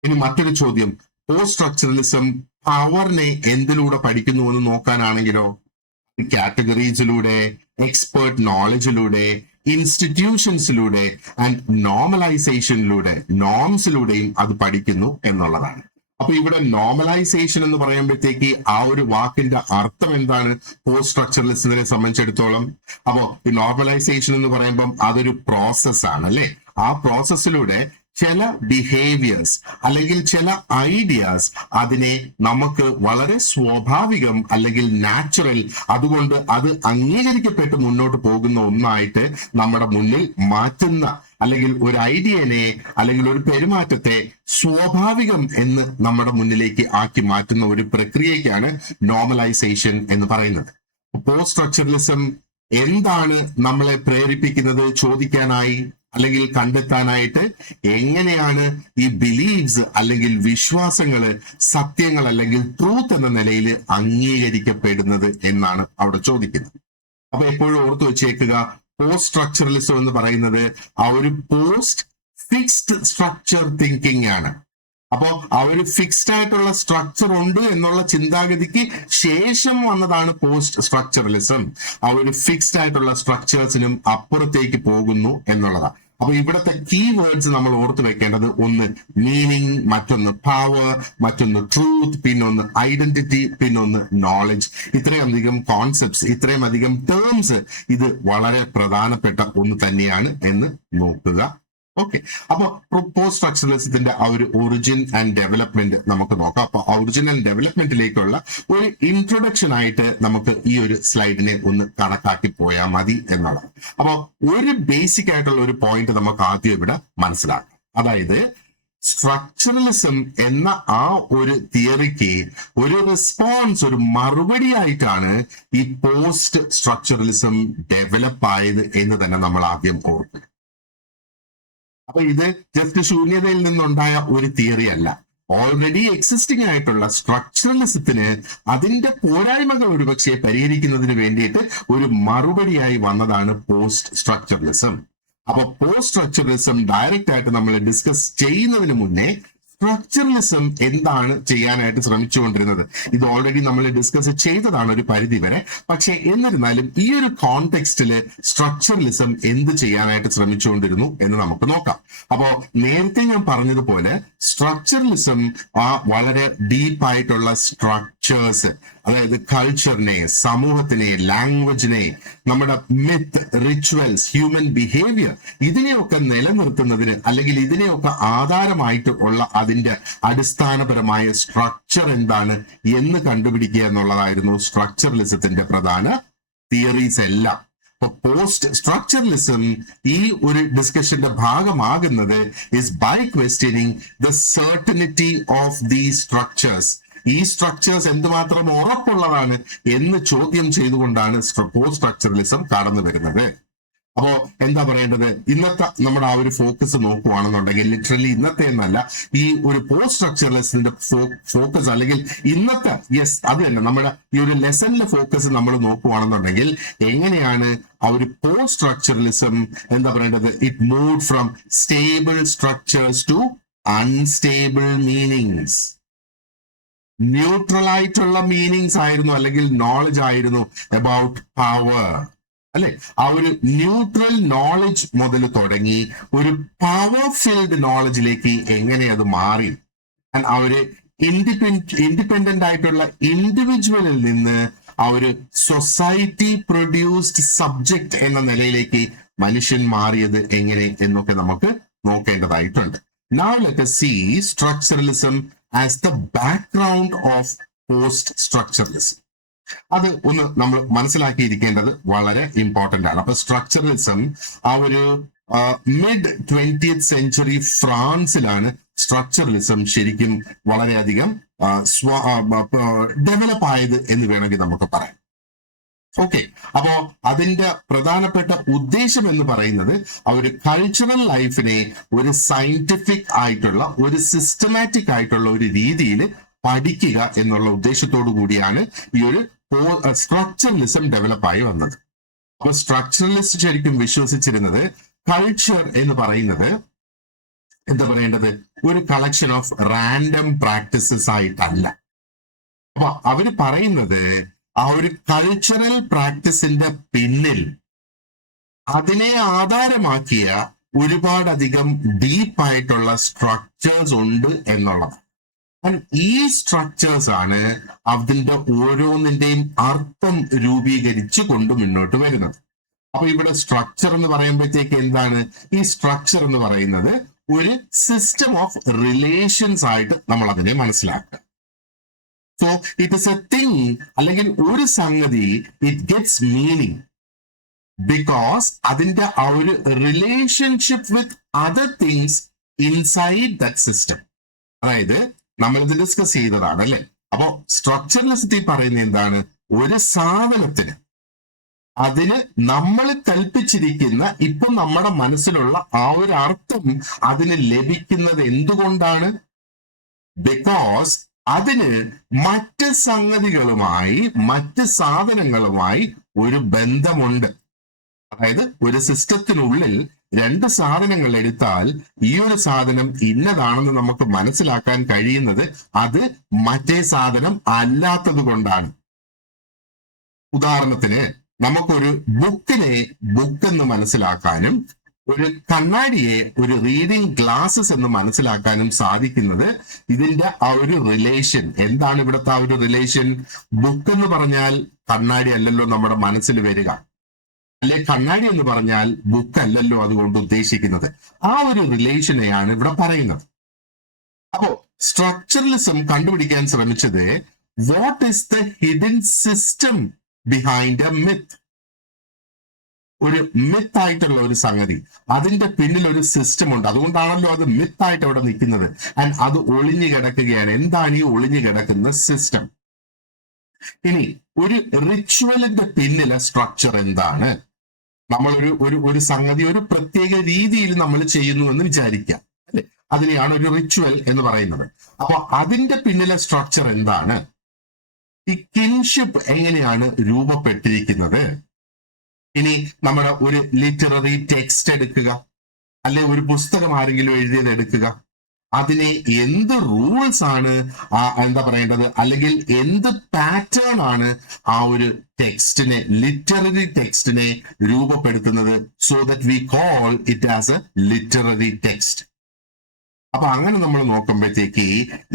ഇനി മറ്റൊരു ചോദ്യം, പോസ്റ്റ് സ്ട്രക്ചറലിസം പവറിനെ എന്തിലൂടെ പഠിക്കുന്നു എന്ന് നോക്കാനാണെങ്കിലോ, കാറ്റഗറീസിലൂടെ, എക്സ്പേർട്ട് നോളജിലൂടെ, ഇൻസ്റ്റിറ്റ്യൂഷൻസിലൂടെ ആൻഡ് നോർമലൈസേഷനിലൂടെ, നോംസിലൂടെയും അത് പഠിക്കുന്നു എന്നുള്ളതാണ്. അപ്പൊ ഇവിടെ നോർമലൈസേഷൻ എന്ന് പറയുമ്പോഴത്തേക്ക് ആ ഒരു വാക്കിന്റെ അർത്ഥം എന്താണ് പോസ്റ്റ് സ്ട്രക്ചറലിസത്തിനെ സംബന്ധിച്ചിടത്തോളം? അപ്പോ ഈ നോർമലൈസേഷൻ എന്ന് പറയുമ്പം അതൊരു പ്രോസസ് ആണ് അല്ലെ. ആ പ്രോസസ്സിലൂടെ ചില ബിഹേവിയേഴ്സ് അല്ലെങ്കിൽ ചില ഐഡിയാസ് അതിനെ നമുക്ക് വളരെ സ്വാഭാവികം അല്ലെങ്കിൽ നാച്ചുറൽ, അതുകൊണ്ട് അത് അംഗീകരിക്കപ്പെട്ട് മുന്നോട്ട് പോകുന്ന ഒന്നായിട്ട് നമ്മുടെ മുന്നിൽ മാറ്റുന്ന, അല്ലെങ്കിൽ ഒരു ഐഡിയനെ അല്ലെങ്കിൽ ഒരു പെരുമാറ്റത്തെ സ്വാഭാവികം എന്ന് നമ്മുടെ മുന്നിലേക്ക് ആക്കി മാറ്റുന്ന ഒരു പ്രക്രിയയ്ക്കാണ് നോർമലൈസേഷൻ എന്ന് പറയുന്നത്. പോസ്റ്റ് സ്ട്രക്ചറലിസം എന്താണ് നമ്മളെ പ്രേരിപ്പിക്കുന്നത് ചോദിക്കാനായി അല്ലെങ്കിൽ കണ്ടെത്താനായിട്ട്? എങ്ങനെയാണ് ഈ ബിലീവ്സ് അല്ലെങ്കിൽ വിശ്വാസങ്ങള് സത്യങ്ങൾ അല്ലെങ്കിൽ ട്രൂത്ത് എന്ന നിലയിൽ അംഗീകരിക്കപ്പെടുന്നത് എന്നാണ് അവിടെ ചോദിക്കുന്നത്. അപ്പൊ എപ്പോഴും ഓർത്തു വെച്ചേക്കുക, പോസ്റ്റ് സ്ട്രക്ചറലിസം എന്ന് പറയുന്നത് ആ ഒരു പോസ്റ്റ് ഫിക്സ്ഡ് സ്ട്രക്ചർ തിങ്കിങ് ആണ്. അപ്പോ ആ ഒരു ഫിക്സ്ഡ് ആയിട്ടുള്ള സ്ട്രക്ചർ ഉണ്ട് എന്നുള്ള ചിന്താഗതിക്ക് ശേഷം വന്നതാണ് പോസ്റ്റ് സ്ട്രക്ചറലിസം. ആ ഒരു ഫിക്സ്ഡ് ആയിട്ടുള്ള സ്ട്രക്ചേഴ്സിനും അപ്പുറത്തേക്ക് പോകുന്നു എന്നുള്ളതാണ്. അപ്പൊ ഇവിടുത്തെ കീവേഡ്സ് നമ്മൾ ഓർത്ത് വെക്കേണ്ടത്, ഒന്ന് മീനിങ്, മറ്റൊന്ന് പവർ, മറ്റൊന്ന് ട്രൂത്ത്, പിന്നൊന്ന് ഐഡന്റിറ്റി, പിന്നൊന്ന് നോളജ്. ഇത്രയും അധികം കോൺസെപ്റ്റ്സ്, ഇത്രയും അധികം ടേംസ്, ഇത് വളരെ പ്രധാനപ്പെട്ട ഒന്ന് തന്നെയാണ് എന്ന് നോക്കുക. ഓക്കെ, അപ്പൊ പോസ്റ്റ് സ്ട്രക്ചറലിസത്തിന്റെ ആ ഒരു ഒറിജിൻ ആൻഡ് ഡെവലപ്മെന്റ് നമുക്ക് നോക്കാം. അപ്പൊ ഒറിജിൻ ആൻഡ് ഡെവലപ്മെന്റിലേക്കുള്ള ഒരു ഇൻട്രൊഡക്ഷൻ ആയിട്ട് നമുക്ക് ഈ ഒരു സ്ലൈഡിനെ ഒന്ന് കണക്കാക്കി പോയാൽ മതി എന്നുള്ളത്. അപ്പൊ ഒരു ബേസിക് ആയിട്ടുള്ള ഒരു പോയിന്റ് നമുക്ക് ആദ്യം ഇവിടെ മനസ്സിലാക്കാം. അതായത് സ്ട്രക്ചറലിസം എന്ന ആ ഒരു തിയറിക്ക് ഒരു റെസ്പോൺസ്, ഒരു മറുപടി ആയിട്ടാണ് ഈ പോസ്റ്റ് സ്ട്രക്ചറലിസം ഡെവലപ്പ് ആയത് എന്ന് തന്നെ നമ്മൾ ആദ്യം ഓർക്കും. അപ്പൊ ഇത് ജസ്റ്റ് ശൂന്യതയിൽ നിന്നുണ്ടായ ഒരു തിയറി അല്ല. ഓൾറെഡി എക്സിസ്റ്റിംഗ് ആയിട്ടുള്ള സ്ട്രക്ചറലിസത്തിന് അതിന്റെ പോരായ്മകൾ ഒരുപക്ഷെ പരിഹരിക്കുന്നതിന് വേണ്ടിയിട്ട് ഒരു മറുപടിയായി വന്നതാണ് പോസ്റ്റ് സ്ട്രക്ചറലിസം. അപ്പൊ പോസ്റ്റ് സ്ട്രക്ചറലിസം ഡയറക്റ്റ് ആയിട്ട് നമ്മൾ ഡിസ്കസ് ചെയ്യുന്നതിന് മുന്നേ സ്ട്രക്ചറലിസം എന്താണ് ചെയ്യാനായിട്ട് ശ്രമിച്ചുകൊണ്ടിരുന്നത്, ഇത് ഓൾറെഡി നമ്മൾ ഡിസ്കസ് ചെയ്തതാണ് ഒരു പരിധി വരെ. പക്ഷെ എന്നിരുന്നാലും ഈ ഒരു കോണ്ടെക്സ്റ്റില് സ്ട്രക്ചറലിസം എന്ത് ചെയ്യാനായിട്ട് ശ്രമിച്ചുകൊണ്ടിരുന്നു എന്ന് നമുക്ക് നോക്കാം. അപ്പോ നേരത്തെ ഞാൻ പറഞ്ഞതുപോലെ സ്ട്രക്ചറലിസം വളരെ ഡീപ്പായിട്ടുള്ള സ്ട്രക്ചേഴ്സ്, അതായത് കൾച്ചറിനെ, സമൂഹത്തിനെ, ലാംഗ്വേജിനെ, നമ്മുടെ മിത്ത്, റിച്വൽസ്, ഹ്യൂമൻ ബിഹേവിയർ, ഇതിനെയൊക്കെ നിലനിർത്തുന്നതിന് അല്ലെങ്കിൽ ഇതിനെയൊക്കെ ആധാരമായിട്ട് ഉള്ള അതിന്റെ അടിസ്ഥാനപരമായ സ്ട്രക്ചർ എന്താണ് എന്ന് കണ്ടുപിടിക്കുക എന്നുള്ളതായിരുന്നു സ്ട്രക്ചറലിസത്തിന്റെ പ്രധാന തിയറീസ് എല്ലാം. അപ്പൊ പോസ്റ്റ് സ്ട്രക്ചറലിസം ഈ ഒരു ഡിസ്കഷന്റെ ഭാഗമാകുന്നത് is by questioning the certainty of the structures. ഈ സ്ട്രക്ചേഴ്സ് എന്തുമാത്രം ഉറപ്പുള്ളതാണ് എന്ന് ചോദ്യം ചെയ്തുകൊണ്ടാണ് പോസ്റ്റ് സ്ട്രക്ചറലിസം കടന്നു വരുന്നത്. അപ്പോ എന്താ പറയേണ്ടത്, ഇന്നത്തെ നമ്മുടെ ആ ഒരു ഫോക്കസ് നോക്കുവാണെന്നുണ്ടെങ്കിൽ ലിറ്ററലി ഇന്നത്തെ എന്നല്ല, ഈ ഒരു പോസ്റ്റ് സ്ട്രക്ചറലിസത്തിന്റെ ഫോക്കസ് അല്ലെങ്കിൽ ഇന്നത്തെ അത് തന്നെ നമ്മുടെ ഈ ഒരു ലെസണിലെ ഫോക്കസ് നമ്മൾ നോക്കുവാണെന്നുണ്ടെങ്കിൽ എങ്ങനെയാണ് ആ ഒരു പോസ്റ്റ് സ്ട്രക്ചറലിസം എന്താ പറയേണ്ടത്, it moved from stable structures to unstable meanings. Neutral ആയിട്ടുള്ള മീനിങ്സ് ആയിരുന്നു അല്ലെങ്കിൽ നോളജ് ആയിരുന്നു അബൌട്ട് പവർ, അല്ലെ? ആ ഒരു ന്യൂട്രൽ നോളജ് മുതൽ തുടങ്ങി ഒരു പവർ ഫീൽഡ് നോളജിലേക്ക് എങ്ങനെ അത് മാറി, ആ ഒരു ഇൻഡിപെൻഡന്റ് ആയിട്ടുള്ള ഇൻഡിവിജ്വലിൽ നിന്ന് ആ ഒരു സൊസൈറ്റി പ്രൊഡ്യൂസ്ഡ് സബ്ജക്ട് എന്ന നിലയിലേക്ക് മനുഷ്യൻ മാറിയത് എങ്ങനെ എന്നൊക്കെ നമുക്ക് നോക്കേണ്ടതായിട്ടുണ്ട്. Now let us see structuralism as the background of post-structuralism. അത് ഒന്ന് നമ്മൾ മനസ്സിലാക്കിയിരിക്കേണ്ടത് വളരെ ഇമ്പോർട്ടന്റ് ആണ്. അപ്പൊ സ്ട്രക്ചറലിസം ആ ഒരു മിഡ് 20th സെഞ്ചുറി ഫ്രാൻസിലാണ് സ്ട്രക്ചറലിസം ശരിക്കും വളരെയധികം ഡെവലപ്പ് ആയത് എന്ന് വേണമെങ്കിൽ നമുക്ക് പറയാം. ഓക്കെ, അപ്പോ അതിന്റെ പ്രധാനപ്പെട്ട ഉദ്ദേശം എന്ന് പറയുന്നത് ആ ഒരു കൾച്ചറൽ ലൈഫിനെ ഒരു സയന്റിഫിക് ആയിട്ടുള്ള, ഒരു സിസ്റ്റമാറ്റിക് ആയിട്ടുള്ള ഒരു രീതിയിൽ പഠിക്കുക എന്നുള്ള ഉദ്ദേശത്തോടു കൂടിയാണ് ഈ ഒരു സ്ട്രക്ചറലിസം ഡെവലപ്പായി വന്നത്. അപ്പൊ സ്ട്രക്ചറലിസ്റ്റ് ശരിക്കും വിശ്വസിച്ചിരുന്നത് കൾച്ചർ എന്ന് പറയുന്നത് എന്താ പറയേണ്ടത്, ഒരു കളക്ഷൻ ഓഫ് റാൻഡം പ്രാക്ടീസസ് ആയിട്ടല്ല. അപ്പൊ അവര് പറയുന്നത് ആ ഒരു കൾച്ചറൽ പ്രാക്ടീസിന്റെ പിന്നിൽ അതിനെ ആധാരമാക്കിയ ഒരുപാടധികം ഡീപ്പായിട്ടുള്ള സ്ട്രക്ചേഴ്സ് ഉണ്ട് എന്നുള്ളത്. ഈ സ്ട്രക്ചേഴ്സ് ആണ് അതിന്റെ ഓരോന്നിന്റെയും അർത്ഥം രൂപീകരിച്ചു കൊണ്ട് മുന്നോട്ട് വരുന്നത്. അപ്പൊ ഇവിടെ സ്ട്രക്ചർ എന്ന് പറയുമ്പോഴത്തേക്ക് എന്താണ്, ഈ സ്ട്രക്ചർ എന്ന് പറയുന്നത് ഒരു സിസ്റ്റം ഓഫ് റിലേഷൻസ് ആയിട്ട് നമ്മൾ അതിനെ മനസ്സിലാക്കുക. So it is A thing, അല്ലെങ്കിൽ ഒരു സംഗതി ഇറ്റ് ഗെറ്റ്സ് മീനിങ് ബിക്കോസ് അതിന്റെ ആ ഒരു relationship with other things inside that system. അതായത് നമ്മൾ ഇത് ഡിസ്കസ് ചെയ്തതാണ് അല്ലെ. അപ്പോ സ്ട്രക്ചറലിസത്തിൽ പറയുന്നത് എന്താണ്, ഒരു സാധനത്തിന് അതിന് നമ്മൾ കൽപ്പിച്ചിരിക്കുന്ന ഇപ്പൊ നമ്മുടെ മനസ്സിലുള്ള ആ ഒരു അർത്ഥം അതിന് ലഭിക്കുന്നത് എന്തുകൊണ്ടാണ്, ബിക്കോസ് അതിന് മറ്റ് സംഗതികളുമായി, മറ്റ് സാധനങ്ങളുമായി ഒരു ബന്ധമുണ്ട്. അതായത് ഒരു സിസ്റ്റത്തിനുള്ളിൽ രണ്ട് സാധനങ്ങൾ എടുത്താൽ ഈ ഒരു സാധനം ഇന്നതാണെന്ന് നമുക്ക് മനസ്സിലാക്കാൻ കഴിയുന്നത് അത് മറ്റേ സാധനം അല്ലാത്തത് കൊണ്ടാണ്. ഉദാഹരണത്തിന് നമുക്കൊരു ബുക്കിനെ ബുക്ക് എന്ന് മനസ്സിലാക്കാനും ഒരു കണ്ണാടിയെ ഒരു റീഡിംഗ് ഗ്ലാസസ് എന്ന് മനസ്സിലാക്കാനും സാധിക്കുന്നത് ഇതിന്റെ ആ ഒരു റിലേഷൻ. എന്താണ് ഇവിടുത്തെ ആ ഒരു റിലേഷൻ? ബുക്ക് എന്ന് പറഞ്ഞാൽ കണ്ണാടി അല്ലല്ലോ നമ്മുടെ മനസ്സിൽ വരിക, അല്ലെ കണ്ണാടി എന്ന് പറഞ്ഞാൽ ബുക്ക് അല്ലല്ലോ അതുകൊണ്ട് ഉദ്ദേശിക്കുന്നത്. ആ ഒരു റിലേഷനെയാണ് ഇവിടെ പറയുന്നത്. അപ്പോ സ്ട്രക്ചറലിസം കണ്ടുപിടിക്കാൻ ശ്രമിച്ചത് what is the hidden system behind A myth. ഒരു മിത്ത് ആയിട്ടുള്ള ഒരു സംഗതി, അതിന്റെ പിന്നിൽ ഒരു സിസ്റ്റം ഉണ്ട്. അതുകൊണ്ടാണല്ലോ അത് മിത്ത് ആയിട്ട് അവിടെ നിൽക്കുന്നത്. ആൻഡ് അത് ഒളിഞ്ഞു കിടക്കുകയാണ്. എന്താണ് ഈ ഒളിഞ്ഞു കിടക്കുന്ന സിസ്റ്റം? ഇനി ഒരു റിച്വലിന്റെ പിന്നിലെ സ്ട്രക്ചർ എന്താണ്? നമ്മൾ ഒരു സംഗതി ഒരു പ്രത്യേക രീതിയിൽ നമ്മൾ ചെയ്യുന്നു എന്ന് വിചാരിക്കാം, അല്ലെ? അതിനെയാണ് ഒരു റിച്വൽ എന്ന് പറയുന്നത്. അപ്പൊ അതിന്റെ പിന്നിലെ സ്ട്രക്ചർ എന്താണ്? ഈ കിൻഷിപ്പ് എങ്ങനെയാണ് രൂപപ്പെട്ടിരിക്കുന്നത്? ഇനി നമ്മുടെ ഒരു ലിറ്റററി ടെക്സ്റ്റ് എടുക്കുക, അല്ലെ ഒരു പുസ്തകം ആരെങ്കിലും എഴുതിയത് എടുക്കുക, അതിനെ എന്ത് റൂൾസ് ആണ് എന്താ പറയേണ്ടത്, അല്ലെങ്കിൽ എന്ത് പാറ്റേൺ ആണ് ആ ഒരു ടെക്സ്റ്റിനെ, ലിറ്റററി ടെക്സ്റ്റിനെ രൂപപ്പെടുത്തുന്നത്? So that we call it as A literary text. അപ്പൊ അങ്ങനെ നമ്മൾ നോക്കുമ്പോഴത്തേക്ക്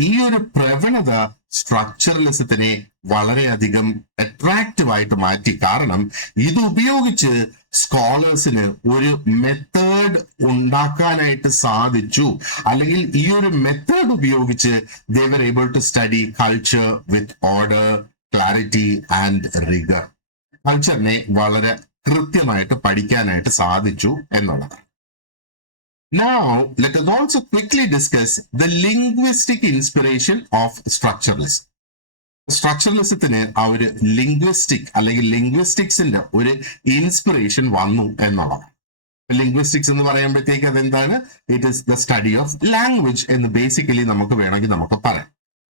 ഈ ഒരു പ്രവണത സ്ട്രക്ചറലിസത്തിനെ വളരെയധികം അട്രാക്റ്റീവ് ആയിട്ട് മാറ്റി. കാരണം ഇത് ഉപയോഗിച്ച് സ്കോളേഴ്സിന് ഒരു മെത്തേഡ് ഉണ്ടാക്കാനായിട്ട് സാധിച്ചു, അല്ലെങ്കിൽ ഈ ഒരു മെത്തേഡ് ഉപയോഗിച്ച് they were able to study culture with order, clarity and rigour. കൾച്ചറിനെ വളരെ കൃത്യമായിട്ട് പഠിക്കാനായിട്ട് സാധിച്ചു എന്നുള്ളതാണ്. Now, let us also quickly discuss the linguistic inspiration of structuralism. സ്ട്രക്ചറലിസത്തിന് ആ ഒരു ലിംഗ്വിസ്റ്റിക് അല്ലെങ്കിൽ ലിംഗ്വിസ്റ്റിക്സിന്റെ ഒരു ഇൻസ്പിറേഷൻ വന്നു എന്നുള്ളതാണ്. ലിംഗ്വിസ്റ്റിക്സ് എന്ന് പറയുമ്പോഴത്തേക്ക് അതെന്താണ്? It is the study of language എന്ന് ബേസിക്കലി നമുക്ക് വേണമെങ്കിൽ നമുക്ക് പറയാം.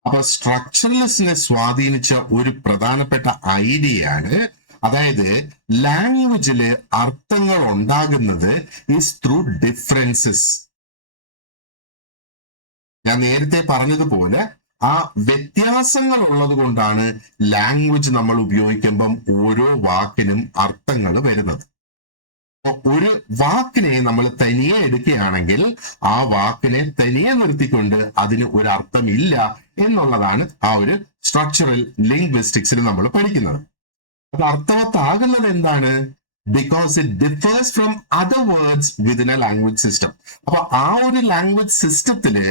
അപ്പൊ സ്ട്രക്ചറലിസ്റ്റിനെ സ്വാധീനിച്ച ഒരു പ്രധാനപ്പെട്ട ഐഡിയയാണ്, അതായത് ലാംഗ്വേജില് അർത്ഥങ്ങൾ ഉണ്ടാകുന്നത് ഈസ് ത്രൂ ഡിഫറൻസസ്. ഞാൻ നേരത്തെ പറഞ്ഞതുപോലെ ആ വ്യത്യാസങ്ങൾ ഉള്ളത് കൊണ്ടാണ് ലാംഗ്വേജ് നമ്മൾ ഉപയോഗിക്കുമ്പം ഓരോ വാക്കിനും അർത്ഥങ്ങൾ വരുന്നത്. ഒരു വാക്കിനെ നമ്മൾ തനിയെ എടുക്കുകയാണെങ്കിൽ ആ വാക്കിനെ തനിയെ നിർത്തിക്കൊണ്ട് അതിന് ഒരു അർത്ഥം ഇല്ല എന്നുള്ളതാണ് ആ ഒരു സ്ട്രക്ചറൽ ലിംഗ്വിസ്റ്റിക്സിൽ നമ്മൾ പഠിക്കുന്നത്. അത് അർത്ഥവത്താകുന്നത് എന്താണ്? Because it differs from other words within A language system. അപ്പൊ ആ ഒരു ലാംഗ്വേജ് സിസ്റ്റത്തില്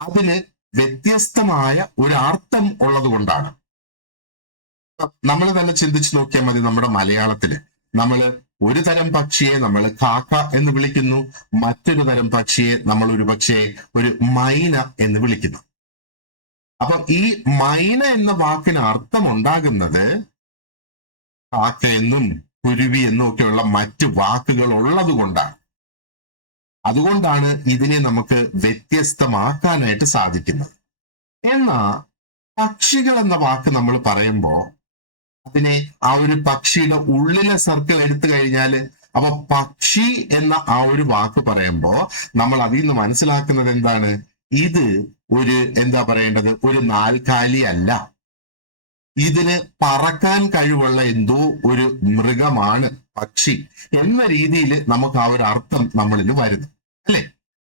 അതിന് വ്യത്യസ്തമായ ഒരു അർത്ഥം ഉള്ളത് കൊണ്ടാണ്. നമ്മൾ തന്നെ ചിന്തിച്ചു നോക്കിയാൽ മതി. നമ്മുടെ മലയാളത്തില് നമ്മൾ ഒരു തരം പക്ഷിയെ നമ്മൾ കാക്ക എന്ന് വിളിക്കുന്നു, മറ്റൊരു തരം പക്ഷിയെ നമ്മൾ ഒരു പക്ഷേ ഒരു മൈന എന്ന് വിളിക്കുന്നു. അപ്പൊ ഈ മൈന എന്ന വാക്കിന് അർത്ഥം ഉണ്ടാകുന്നത് കാക്ക എന്നും കുരുവി എന്നും ഒക്കെയുള്ള മറ്റ് വാക്കുകൾ ഉള്ളത് കൊണ്ടാണ്. അതുകൊണ്ടാണ് ഇതിനെ നമുക്ക് വ്യത്യസ്തമാക്കാനായിട്ട് സാധിക്കുന്നത്. എന്നാൽ പക്ഷികൾ എന്ന വാക്ക് നമ്മൾ പറയുമ്പോൾ അതിനെ ആ ഒരു പക്ഷിയുടെ ഉള്ളിലെ സർക്കിൾ എടുത്തു കഴിഞ്ഞാൽ, അപ്പൊ പക്ഷി എന്ന ആ ഒരു വാക്ക് പറയുമ്പോൾ നമ്മൾ അതിൽ നിന്ന് മനസ്സിലാക്കുന്നത് എന്താണ്? ഇത് ഒരു എന്താ പറയേണ്ടത്, ഒരു നാൽക്കാലി അല്ല, ഇതിന് പറക്കാൻ കഴിവുള്ള എന്തോ ഒരു മൃഗമാണ് പക്ഷി എന്ന രീതിയിൽ നമുക്ക് ആ ഒരു അർത്ഥം നമ്മളിൽ വരുന്നു, അല്ലെ?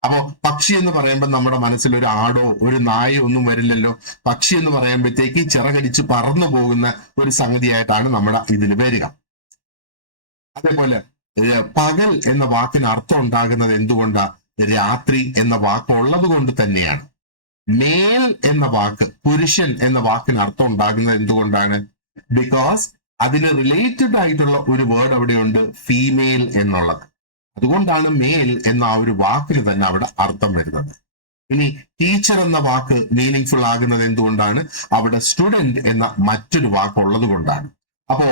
അപ്പോ പക്ഷി എന്ന് പറയുമ്പോൾ നമ്മുടെ മനസ്സിൽ ഒരു ആടോ ഒരു നായോ ഒന്നും വരില്ലല്ലോ. പക്ഷി എന്ന് പറയുമ്പോഴത്തേക്ക് ചിറകടിച്ച് പറന്നു പോകുന്ന ഒരു സംഗതിയായിട്ടാണ് നമ്മുടെ ഇതിൽ വരിക. അതേപോലെ പകൽ എന്ന വാക്കിന് അർത്ഥം ഉണ്ടാകുന്നത് എന്തുകൊണ്ടാ? രാത്രി എന്ന വാക്ക് ഉള്ളത് കൊണ്ട് തന്നെയാണ്. മേൽ എന്ന വാക്ക്, പുരുഷൻ എന്ന വാക്കിന് അർത്ഥം ഉണ്ടാകുന്നത് എന്തുകൊണ്ടാണ്? ബിക്കോസ് അതിന് റിലേറ്റഡ് ആയിട്ടുള്ള ഒരു വേർഡ് അവിടെയുണ്ട്, ഫീമെയിൽ എന്നുള്ളത്. അതുകൊണ്ടാണ് മേൽ എന്ന ആ ഒരു വാക്കിന് തന്നെ അവിടെ അർത്ഥം വരുന്നത്. ഇനി ടീച്ചർ എന്ന വാക്ക് മീനിങ് ഫുൾ ആകുന്നത് എന്തുകൊണ്ടാണ്? അവിടെ സ്റ്റുഡന്റ് എന്ന മറ്റൊരു വാക്ക് ഉള്ളത് കൊണ്ടാണ്. അപ്പോ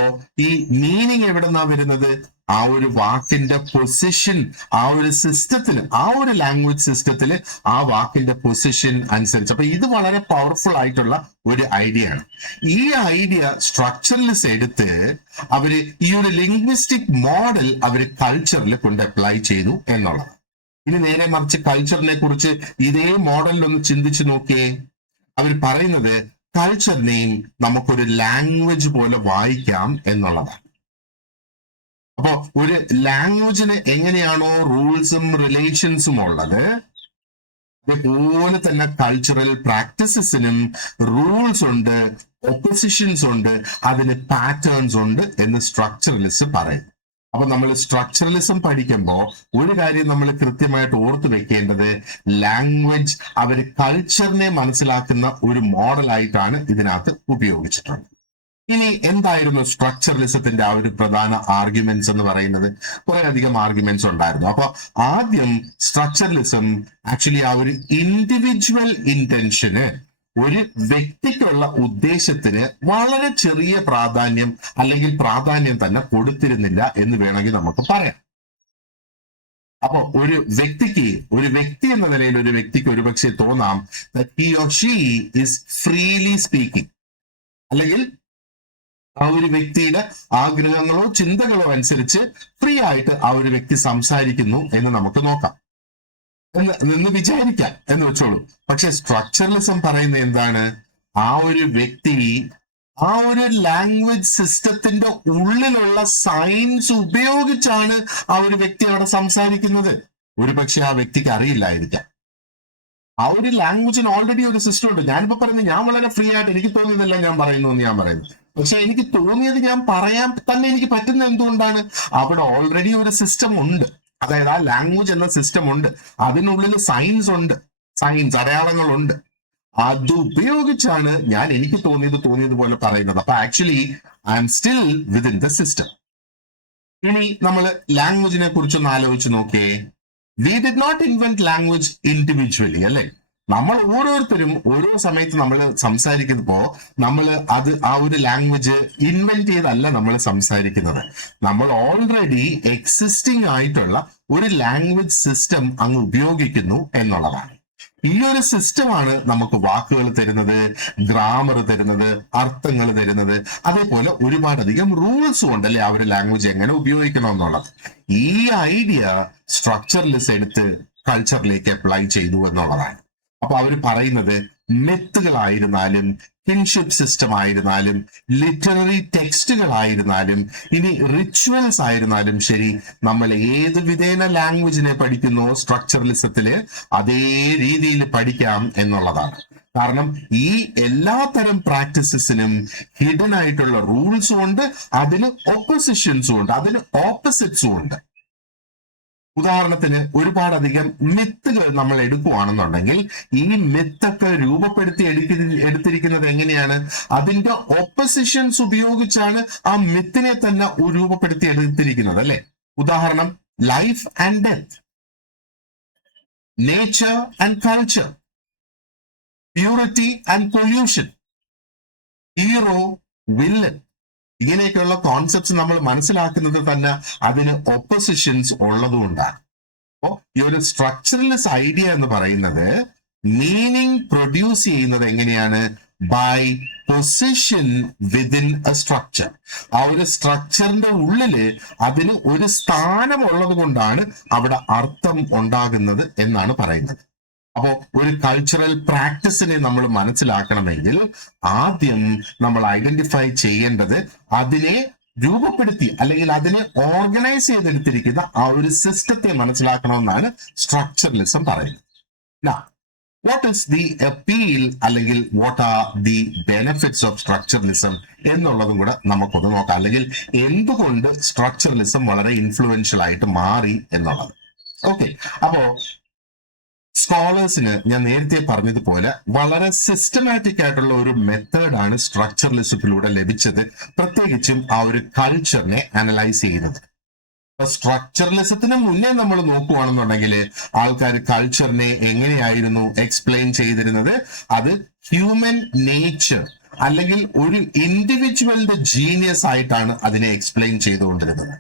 ഈ മീനിങ് എവിടെ നിന്നാ വരുന്നത്? ആ ഒരു വാക്കിന്റെ പൊസിഷൻ, ആ ഒരു സിസ്റ്റത്തില്, ആ ഒരു ലാംഗ്വേജ് സിസ്റ്റത്തില് ആ വാക്കിന്റെ പൊസിഷൻ അനുസരിച്ച്. അപ്പൊ ഇത് വളരെ പവർഫുൾ ആയിട്ടുള്ള ഒരു ഐഡിയ ആണ്. ഈ ഐഡിയ സ്ട്രക്ചറലിസ്റ്റ് എടുത്ത് അവര് ഈ ഒരു ലിംഗ്വിസ്റ്റിക് മോഡൽ അവര് കൾച്ചറിൽ കൊണ്ട് അപ്ലൈ ചെയ്തു എന്നുള്ളത്. ഇനി നേരെ മറിച്ച് കൾച്ചറിനെ കുറിച്ച് ഇതേ മോഡലിൽ ഒന്ന് ചിന്തിച്ചു നോക്കിയേ. അവർ പറയുന്നത് കൾച്ചറിനെയും നമുക്കൊരു ലാംഗ്വേജ് പോലെ വായിക്കാം എന്നുള്ളതാണ്. അപ്പൊ ഒരു ലാംഗ്വേജിന് എങ്ങനെയാണോ റൂൾസും റിലേഷൻസും ഉള്ളത്, അതേപോലെ തന്നെ കൾച്ചറൽ പ്രാക്ടീസസിനും റൂൾസ് ഉണ്ട്, ഒപ്പോസിഷൻസ് ഉണ്ട്, അതിന് പാറ്റേൺസ് ഉണ്ട് എന്ന് സ്ട്രക്ചറലിസ്റ്റ് പറയും. അപ്പൊ നമ്മൾ സ്ട്രക്ചറലിസം പഠിക്കുമ്പോൾ ഒരു കാര്യം നമ്മൾ കൃത്യമായിട്ട് ഓർത്തു വെക്കേണ്ടത്, ലാംഗ്വേജ് അവർ കൾച്ചറിനെ മനസ്സിലാക്കുന്ന ഒരു മോഡലായിട്ടാണ് ഇതിനകത്ത് ഉപയോഗിച്ചിട്ടുള്ളത്. ഇനി എന്തായിരുന്നു സ്ട്രക്ചറലിസത്തിന്റെ ആ ഒരു പ്രധാന ആർഗ്യുമെന്റ്സ് എന്ന് പറയുന്നത്? കുറെ അധികം ആർഗ്യുമെന്റ്സ് ഉണ്ടായിരുന്നു. അപ്പൊ ആദ്യം സ്ട്രക്ചറലിസം ആക്ച്വലി ആ ഒരു ഇൻഡിവിജ്വൽ ഇന്റൻഷന്, ഒരു വ്യക്തിക്കുള്ള ഉദ്ദേശത്തിന് വളരെ ചെറിയ പ്രാധാന്യം അല്ലെങ്കിൽ പ്രാധാന്യം തന്നെ കൊടുത്തിരുന്നില്ല എന്ന് വേണമെങ്കിൽ നമുക്ക് പറയാം. അപ്പൊ ഒരു വ്യക്തി എന്ന നിലയിൽ ഒരു വ്യക്തിക്ക് ഒരുപക്ഷെ തോന്നാം he or she is freely speaking, അല്ലെങ്കിൽ ആ ഒരു വ്യക്തിയുടെ ആഗ്രഹങ്ങളോ ചിന്തകളോ അനുസരിച്ച് ഫ്രീ ആയിട്ട് ആ ഒരു വ്യക്തി സംസാരിക്കുന്നു എന്ന് നമുക്ക് നോക്കാം, എന്ന് വിചാരിക്കാം എന്ന് വെച്ചോളൂ. പക്ഷെ സ്ട്രക്ചറലിസം പറയുന്ന എന്താണ്? ആ ഒരു വ്യക്തി ആ ഒരു ലാംഗ്വേജ് സിസ്റ്റത്തിന്റെ ഉള്ളിലുള്ള സയൻസ് ഉപയോഗിച്ചാണ് ആ ഒരു വ്യക്തി അവിടെ സംസാരിക്കുന്നത്. ഒരു പക്ഷെ ആ വ്യക്തിക്ക് അറിയില്ലായിരിക്കാം. ആ ഒരു ലാംഗ്വേജിന് ഓൾറെഡി ഒരു സിസ്റ്റം ഉണ്ട്. ഞാനിപ്പോ പറയുന്നത് ഞാൻ വളരെ ഫ്രീ ആയിട്ട് എനിക്ക് തോന്നിയതല്ല ഞാൻ പറയുന്നു എന്ന് ഞാൻ പറയുന്നു. പക്ഷെ എനിക്ക് തോന്നിയത് ഞാൻ പറയാൻ തന്നെ എനിക്ക് പറ്റുന്ന എന്തുകൊണ്ടാണ്? അവിടെ ഓൾറെഡി ഒരു സിസ്റ്റം ഉണ്ട്. അതായത് ആ ലാംഗ്വേജ് എന്ന സിസ്റ്റം ഉണ്ട്, അതിനുള്ളിൽ സയൻസ് ഉണ്ട്, സയൻസ് അടയാളങ്ങളുണ്ട്. അത് ഉപയോഗിച്ചാണ് ഞാൻ എനിക്ക് തോന്നിയതുപോലെ പറയുന്നത്. അപ്പൊ actually I'm still within the system. ഇനി നമ്മൾ ലാംഗ്വേജിനെ കുറിച്ചൊന്ന് ആലോചിച്ച് നോക്കിയേ. We did not invent language individually, അല്ലെ? നമ്മൾ ഓരോരുത്തരും ഓരോ സമയത്ത് നമ്മൾ സംസാരിക്കുമ്പോ നമ്മൾ അത് ആ ഒരു ലാംഗ്വേജ് ഇൻവെന്റ് ചെയ്തല്ല നമ്മൾ സംസാരിക്കുന്നത്. നമ്മൾ ഓൾറെഡി എക്സിസ്റ്റിംഗ് ആയിട്ടുള്ള ഒരു ലാംഗ്വേജ് സിസ്റ്റം അങ്ങ് ഉപയോഗിക്കുന്നു എന്നുള്ളതാണ്. ഈ ഒരു സിസ്റ്റമാണ് നമുക്ക് വാക്കുകൾ തരുന്നത്, ഗ്രാമർ തരുന്നത്, അർത്ഥങ്ങൾ തരുന്നത്, അതേപോലെ ഒരുപാടധികം റൂൾസും ഉണ്ടല്ലേ ആ ഒരു ലാംഗ്വേജ് എങ്ങനെ ഉപയോഗിക്കണം എന്നുള്ളത്. ഈ ഐഡിയ സ്ട്രക്ചറലിസ്റ്റ് എടുത്ത് കൾച്ചറിലേക്ക് അപ്ലൈ ചെയ്തു എന്നുള്ളതാണ്. അപ്പൊ അവർ പറയുന്നത് മെത്തുകളായിരുന്നാലും കിൻഷിപ്പ് സിസ്റ്റം ആയിരുന്നാലും ലിറ്റററി ടെക്സ്റ്റുകളായിരുന്നാലും ഇനി റിച്വൽസ് ആയിരുന്നാലും ശരി, നമ്മൾ ഏത് വിധേന ലാംഗ്വേജിനെ പഠിക്കുന്നോ സ്ട്രക്ചറലിസത്തില് അതേ രീതിയിൽ പഠിക്കാം എന്നുള്ളതാണ്. കാരണം ഈ എല്ലാ തരം പ്രാക്ടീസസിനും ഹിഡൻ ആയിട്ടുള്ള റൂൾസും ഉണ്ട്, അതിന് ഓപ്പോസിഷൻസും ഉണ്ട്, അതിന് ഓപ്പോസിറ്റ്സും ഉണ്ട്. ഉദാഹരണത്തിന് ഒരുപാടധികം മിത്തുകൾ നമ്മൾ എടുക്കുകയാണെന്നുണ്ടെങ്കിൽ ഈ മിത്തൊക്കെ രൂപപ്പെടുത്തി എടുത്തിരിക്കുന്നത് എങ്ങനെയാണ്? അതിന്റെ ഓപ്പോസിഷൻസ് ഉപയോഗിച്ചാണ് ആ മിത്തിനെ തന്നെ രൂപപ്പെടുത്തി എടുത്തിരിക്കുന്നത്, അല്ലെ? ഉദാഹരണം, life and death, nature and culture, purity and pollution, hero, villain. ഇങ്ങനെയൊക്കെയുള്ള കോൺസെപ്റ്റ്സ് നമ്മൾ മനസ്സിലാക്കുന്നത് തന്നെ അതിന് ഓപ്പോസിഷൻസ് ഉള്ളതുകൊണ്ടാണ്. അപ്പോ ഈ ഒരു സ്ട്രക്ചറലിസ്റ്റ് ഐഡിയ എന്ന് പറയുന്നത് മീനിങ് പ്രൊഡ്യൂസ് ചെയ്യുന്നത് എങ്ങനെയാണ്? By position within a structure. ആ ഒരു സ്ട്രക്ചറിന്റെ ഉള്ളില് അതിന് ഒരു സ്ഥാനം ഉള്ളത് കൊണ്ടാണ് അവിടെ അർത്ഥം ഉണ്ടാകുന്നത് എന്നാണ് പറയുന്നത്. അപ്പോ ഒരു കൾച്ചറൽ പ്രാക്ടീസിനെ നമ്മൾ മനസ്സിലാക്കണമെങ്കിൽ ആദ്യം നമ്മൾ ഐഡന്റിഫൈ ചെയ്യേണ്ടത് അതിനെ രൂപപ്പെടുത്തി അല്ലെങ്കിൽ അതിനെ ഓർഗനൈസ് ചെയ്തെടുത്തിരിക്കുന്ന ആ ഒരു സിസ്റ്റത്തെ മനസ്സിലാക്കണമെന്നാണ് സ്ട്രക്ചറലിസം പറയുന്നത്. വാട്ട് ഈസ് ദി അപ്പീൽ അല്ലെങ്കിൽ what are the benefits of structuralism എന്നുള്ളതും കൂടെ നമുക്കൊന്ന് നോക്കാം, അല്ലെങ്കിൽ എന്തുകൊണ്ട് സ്ട്രക്ചറലിസം വളരെ ഇൻഫ്ലുവൻഷ്യൽ ആയിട്ട് മാറി എന്നുള്ളത്. ഓക്കെ, അപ്പോ സ്കോളേഴ്സിന് ഞാൻ നേരത്തെ പറഞ്ഞതുപോലെ വളരെ സിസ്റ്റമാറ്റിക് ആയിട്ടുള്ള ഒരു മെത്തേഡാണ് സ്ട്രക്ചറലിസത്തിലൂടെ ലഭിച്ചത്, പ്രത്യേകിച്ചും ആ ഒരു കൾച്ചറിനെ അനലൈസ് ചെയ്യുന്നത്. സ്ട്രക്ചറലിസത്തിന് മുന്നേ നമ്മൾ നോക്കുകയാണെന്നുണ്ടെങ്കിൽ ആൾക്കാർ കൾച്ചറിനെ എങ്ങനെയായിരുന്നു എക്സ്പ്ലെയിൻ ചെയ്തിരുന്നത്? അത് ഹ്യൂമൻ നേച്ചർ അല്ലെങ്കിൽ ഒരു ഇൻഡിവിജ്വലിന്റെ ജീനിയസ് ആയിട്ടാണ് അതിനെ എക്സ്പ്ലെയിൻ ചെയ്തുകൊണ്ടിരുന്നത്.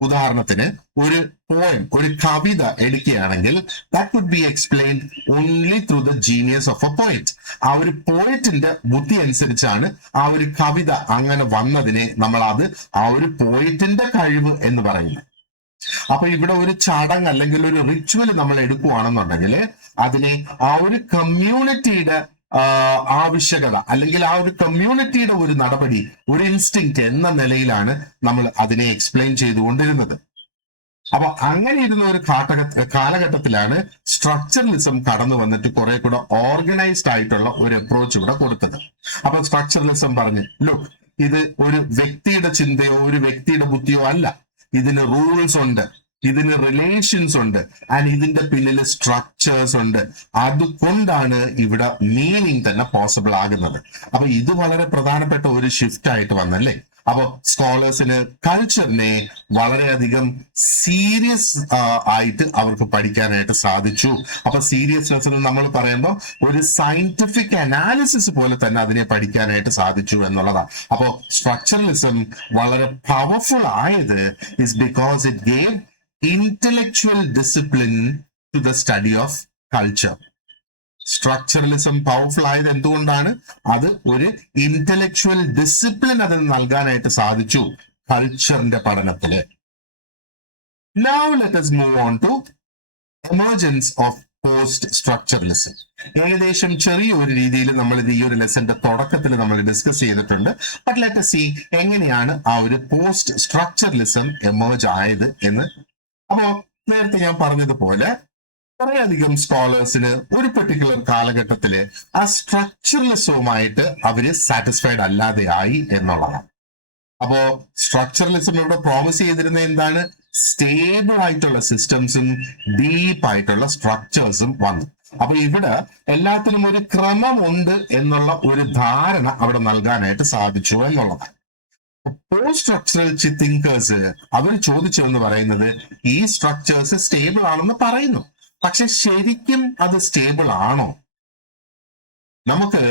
ഉദാഹരണത്തിന് ഒരു പോയം, ഒരു കവിത എടുക്കുകയാണെങ്കിൽ that could be explained only through the genius of A poet. ആ ഒരു പോയറ്റിന്റെ ബുദ്ധി അനുസരിച്ചാണ് ആ ഒരു കവിത അങ്ങനെ വന്നതിനെ നമ്മൾ അത് ആ ഒരു പോയറ്റിന്റെ കഴിവ് എന്ന് പറയുന്നത്. അപ്പൊ ഇവിടെ ഒരു ചടങ്ങ് അല്ലെങ്കിൽ ഒരു റിച്വൽ നമ്മൾ എടുക്കുകയാണെന്നുണ്ടെങ്കിൽ അതിനെ ആ ഒരു കമ്മ്യൂണിറ്റിയുടെ ആവശ്യകത അല്ലെങ്കിൽ ആ ഒരു കമ്മ്യൂണിറ്റിയുടെ ഒരു നടപടി, ഒരു ഇൻസ്റ്റിങ്ക്റ്റ് എന്ന നിലയിലാണ് നമ്മൾ അതിനെ എക്സ്പ്ലെയിൻ ചെയ്തുകൊണ്ടിരുന്നത്. അപ്പൊ അങ്ങനെ ഇരുന്ന ഒരു കാലഘട്ടത്തിലാണ് സ്ട്രക്ചറലിസം കടന്നു വന്നിട്ട് കുറെ കൂടെ ഓർഗനൈസ്ഡ് ആയിട്ടുള്ള ഒരു അപ്രോച്ച് ഇവിടെ കൊടുത്തത്. അപ്പൊ സ്ട്രക്ചറലിസം പറഞ്ഞു, ലുക്ക്, ഇത് ഒരു വ്യക്തിയുടെ ചിന്തയോ ഒരു വ്യക്തിയുടെ ബുദ്ധിയോ അല്ല, ഇതിന് റൂൾസ് ഉണ്ട്, ഇതിന് റിലേഷൻസ് ഉണ്ട് ആൻഡ് ഇതിന്റെ പിന്നിൽ സ്ട്രക്ചേഴ്സ് ഉണ്ട്. അതുകൊണ്ടാണ് ഇവിടെ മീനിങ് തന്നെ പോസിബിൾ ആകുന്നത്. അപ്പൊ ഇത് വളരെ പ്രധാനപ്പെട്ട ഒരു ഷിഫ്റ്റ് ആയിട്ട് വന്നല്ലേ. അപ്പൊ സ്കോളേഴ്സിന് കൾച്ചറിനെ വളരെയധികം സീരിയസ് ആയിട്ട് അവർക്ക് പഠിക്കാനായിട്ട് സാധിച്ചു. അപ്പൊ സീരിയസ്നെസ് എന്ന് നമ്മൾ പറയുമ്പോൾ ഒരു സയന്റിഫിക് അനാലിസിസ് പോലെ തന്നെ അതിനെ പഠിക്കാനായിട്ട് സാധിച്ചു എന്നുള്ളതാണ്. അപ്പോ സ്ട്രക്ചറലിസം വളരെ പവർഫുൾ ആയത് is because it gave intellectual discipline to the study of culture. Structuralism powerful ആയത് എന്തുകൊണ്ടാണ്? അത് ഒരു ഇന്റലക്ച്വൽ ഡിസിപ്ലിൻ അതിന് നൽകാനായിട്ട് സാധിച്ചു കൾച്ചറിന്റെ പഠനത്തില്. Now let us move on to emergence of post structuralism. ഏകദേശം ചെറിയൊരു രീതിയിൽ നമ്മൾ ഇത് ഈ ഒരു ലെസന്റെ തുടക്കത്തിൽ നമ്മൾ ഡിസ്കസ് ചെയ്തിട്ടുണ്ട്. ബട്ട് ലെറ്റ് us see എങ്ങനെയാണ് ആ ഒരു പോസ്റ്റ് സ്ട്രക്ചറലിസം എമേർജ് ആയത് എന്ന്. അപ്പോ നേരത്തെ ഞാൻ പറഞ്ഞതുപോലെ കുറേയധികം സ്കോളേഴ്സിന് ഒരു പെർട്ടിക്കുലർ കാലഘട്ടത്തില് ആ സ്ട്രക്ചറലിസവുമായിട്ട് അവര് സാറ്റിസ്ഫൈഡ് അല്ലാതെ ആയി എന്നുള്ളതാണ്. അപ്പോ സ്ട്രക്ചറലിസം പ്രോമിസ് ചെയ്തിരുന്ന എന്താണ്? സ്റ്റേബിൾ ആയിട്ടുള്ള സിസ്റ്റംസും ഡീപ്പ് ആയിട്ടുള്ള സ്ട്രക്ചേഴ്സും വന്നു. അപ്പൊ ഇവിടെ എല്ലാത്തിനും ഒരു ക്രമമുണ്ട് എന്നുള്ള ഒരു ധാരണ അവിടെ നൽകാനായിട്ട് സാധിച്ചു എന്നുള്ളതാണ്. പോസ്റ്റ് സ്ട്രക്ചറൽ തിങ്കേഴ്സ് അവർ ചോദിച്ചെന്ന് പറയുന്നത് ഈ സ്ട്രക്ചേഴ്സ് സ്റ്റേബിൾ ആണെന്ന് പറയുന്നു, പക്ഷെ ശരിക്കും അത് സ്റ്റേബിൾ ആണോ? നമുക്ക്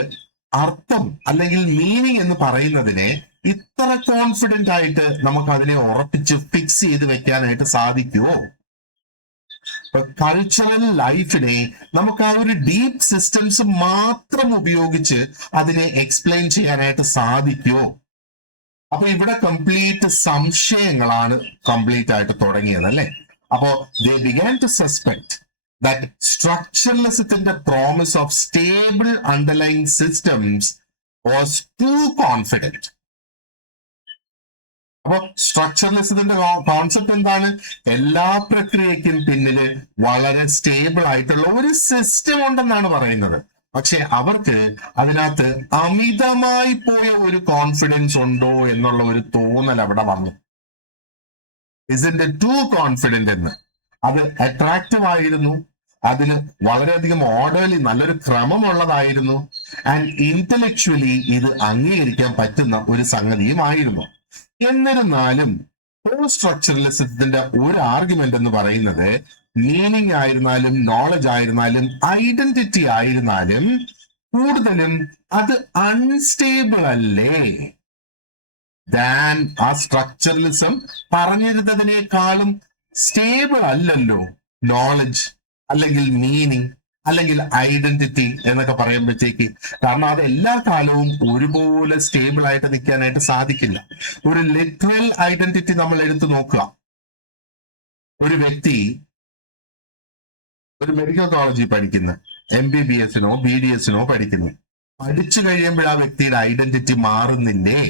അർത്ഥം അല്ലെങ്കിൽ മീനിങ് എന്ന് പറയുന്നതിനെ ഇത്ര കോൺഫിഡന്റ് ആയിട്ട് നമുക്ക് അതിനെ ഉറപ്പിച്ച് ഫിക്സ് ചെയ്ത് വെക്കാനായിട്ട് സാധിക്കുമോ? കൾച്ചറൽ ലൈഫിനെ നമുക്ക് ആ ഒരു ഡീപ്പ് സിസ്റ്റംസ് മാത്രം ഉപയോഗിച്ച് അതിനെ എക്സ്പ്ലെയിൻ ചെയ്യാനായിട്ട് സാധിക്കുമോ? അപ്പൊ ഇവിടെ കംപ്ലീറ്റ് സംശയങ്ങളാണ് കംപ്ലീറ്റ് ആയിട്ട് തുടങ്ങിയത് അല്ലെ. അപ്പോ they began to suspect that structuralismത്തിന്റെ promise of stable underlying systems was too confident. അപ്പൊ സ്ട്രക്ചറലിസത്തിന്റെ കോൺസെപ്റ്റ് എന്താണ്? എല്ലാ പ്രക്രിയക്കും പിന്നില് വളരെ സ്റ്റേബിൾ ആയിട്ടുള്ള ഒരു സിസ്റ്റം ഉണ്ടെന്നാണ് പറയുന്നത്. പക്ഷെ അവർക്ക് അതിനകത്ത് അമിതമായി പോയ ഒരു കോൺഫിഡൻസ് ഉണ്ടോ എന്നുള്ള ഒരു തോന്നൽ അവിടെ വന്നു. Isn't it too confident എന്ന്. അത് അട്രാക്റ്റീവ് ആയിരുന്നു, അതിന് വളരെയധികം ഓർഡർലി നല്ലൊരു ക്രമമുള്ളതായിരുന്നു, ആൻഡ് ഇന്റലക്ച്വലി ഇത് അംഗീകരിക്കാൻ പറ്റുന്ന ഒരു സംഗതിയുമായിരുന്നു. എന്നിരുന്നാലും പോസ്റ്റ് സ്ട്രക്ചറലിസത്തിന്റെ ഒരു ആർഗ്യുമെന്റ് എന്ന് പറയുന്നത് മീനിങ് ആയിരുന്നാലും നോളജ് ആയിരുന്നാലും ഐഡന്റിറ്റി ആയിരുന്നാലും കൂടുതലും അത് അൺസ്റ്റേബിൾ അല്ലേ ദാൻ ആ സ്ട്രക്ചറലിസം പറഞ്ഞിരുന്നതിനേക്കാളും സ്റ്റേബിൾ അല്ലല്ലോ നോളജ് അല്ലെങ്കിൽ മീനിങ് അല്ലെങ്കിൽ ഐഡന്റിറ്റി എന്നൊക്കെ പറയുമ്പോഴത്തേക്ക്. കാരണം അത് എല്ലാ കാലവും ഒരുപോലെ സ്റ്റേബിൾ ആയിട്ട് നിൽക്കാനായിട്ട് സാധിക്കില്ല. ഒരു ലിറ്ററൽ ഐഡന്റിറ്റി നമ്മൾ എടുത്തു നോക്കുക. ഒരു വ്യക്തി ഒരു മെഡിക്കൽ കോളേജിൽ പഠിക്കുന്ന MBBSനോ BDSനോ പഠിക്കുന്നു. പഠിച്ചു കഴിയുമ്പോൾ ആ വ്യക്തിയുടെ ഐഡന്റിറ്റി മാറുന്നില്ലേ?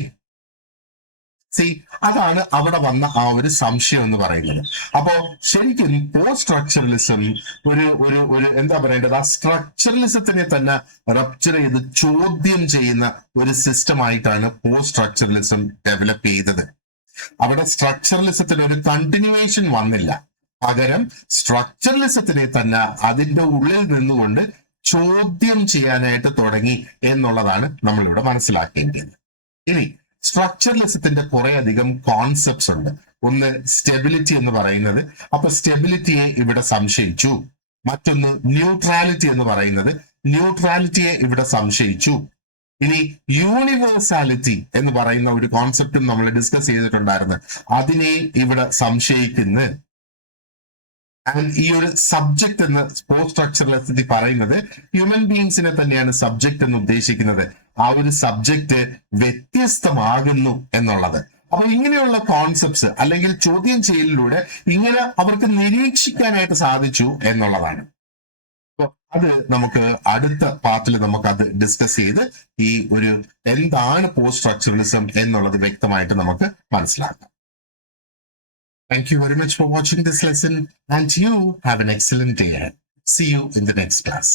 അതാണ് അവിടെ വന്ന ആ ഒരു സംശയം എന്ന് പറയുന്നത്. അപ്പോ ശരിക്കും പോസ്റ്റ് സ്ട്രക്ചറലിസം ഒരു ഒരു ഒരു എന്താ പറയേണ്ടത്, ആ സ്ട്രക്ചറലിസത്തിനെ തന്നെ റപ്ചർ ചെയ്ത് ചോദ്യം ചെയ്യുന്ന ഒരു സിസ്റ്റം ആയിട്ടാണ് പോസ്റ്റ് സ്ട്രക്ചറലിസം ഡെവലപ്പ് ചെയ്തത്. അവിടെ സ്ട്രക്ചറലിസത്തിന് ഒരു കണ്ടിന്യൂവേഷൻ വന്നില്ല, പകരം സ്ട്രക്ചറലിസത്തിനെ തന്നെ അതിന്റെ ഉള്ളിൽ നിന്നുകൊണ്ട് ചോദ്യം ചെയ്യാനായിട്ട് തുടങ്ങി എന്നുള്ളതാണ് നമ്മളിവിടെ മനസ്സിലാക്കേണ്ടത്. ഇനി സ്ട്രക്ചറലിസത്തിന്റെ കുറെ അധികം കോൺസെപ്റ്റ്സ് ഉണ്ട്. ഒന്ന് സ്റ്റെബിലിറ്റി എന്ന് പറയുന്നത്, അപ്പൊ സ്റ്റെബിലിറ്റിയെ ഇവിടെ സംശയിച്ചു. മറ്റൊന്ന് ന്യൂട്രാലിറ്റി എന്ന് പറയുന്നത്, ന്യൂട്രാലിറ്റിയെ ഇവിടെ സംശയിച്ചു. ഇനി യൂണിവേഴ്സാലിറ്റി എന്ന് പറയുന്ന ഒരു കോൺസെപ്റ്റും നമ്മൾ ഡിസ്കസ് ചെയ്തിട്ടുണ്ടായിരുന്നു, അതിനെ ഇവിടെ സംശയിക്കുന്നു. ആൻഡ് ഈ ഒരു സബ്ജക്ട് എന്ന് പോസ്റ്റ് സ്ട്രക്ചറലിസത്തിൽ പറയുന്നത് ഹ്യൂമൻ ബീങ്സിനെ തന്നെയാണ് സബ്ജക്ട് എന്ന് ഉദ്ദേശിക്കുന്നത്. ആ ഒരു സബ്ജക്ട് വ്യത്യസ്തമാകുന്നു എന്നുള്ളത്. അപ്പൊ ഇങ്ങനെയുള്ള കോൺസെപ്റ്റ്സ് അല്ലെങ്കിൽ ചോദ്യം ചെയ്യലിലൂടെ ഇങ്ങനെ അവർക്ക് നിരീക്ഷിക്കാനായിട്ട് സാധിച്ചു എന്നുള്ളതാണ്. അപ്പൊ അത് നമുക്ക് അടുത്ത പാർട്ടിൽ നമുക്ക് അത് ഡിസ്കസ് ചെയ്ത് ഈ ഒരു എന്താണ് പോസ്റ്റ് സ്ട്രക്ചറലിസം എന്നുള്ളത് വ്യക്തമായിട്ട് നമുക്ക് മനസ്സിലാക്കാം. Thank you very much for watching this lesson, and you have an excellent day ahead. See you in the next class.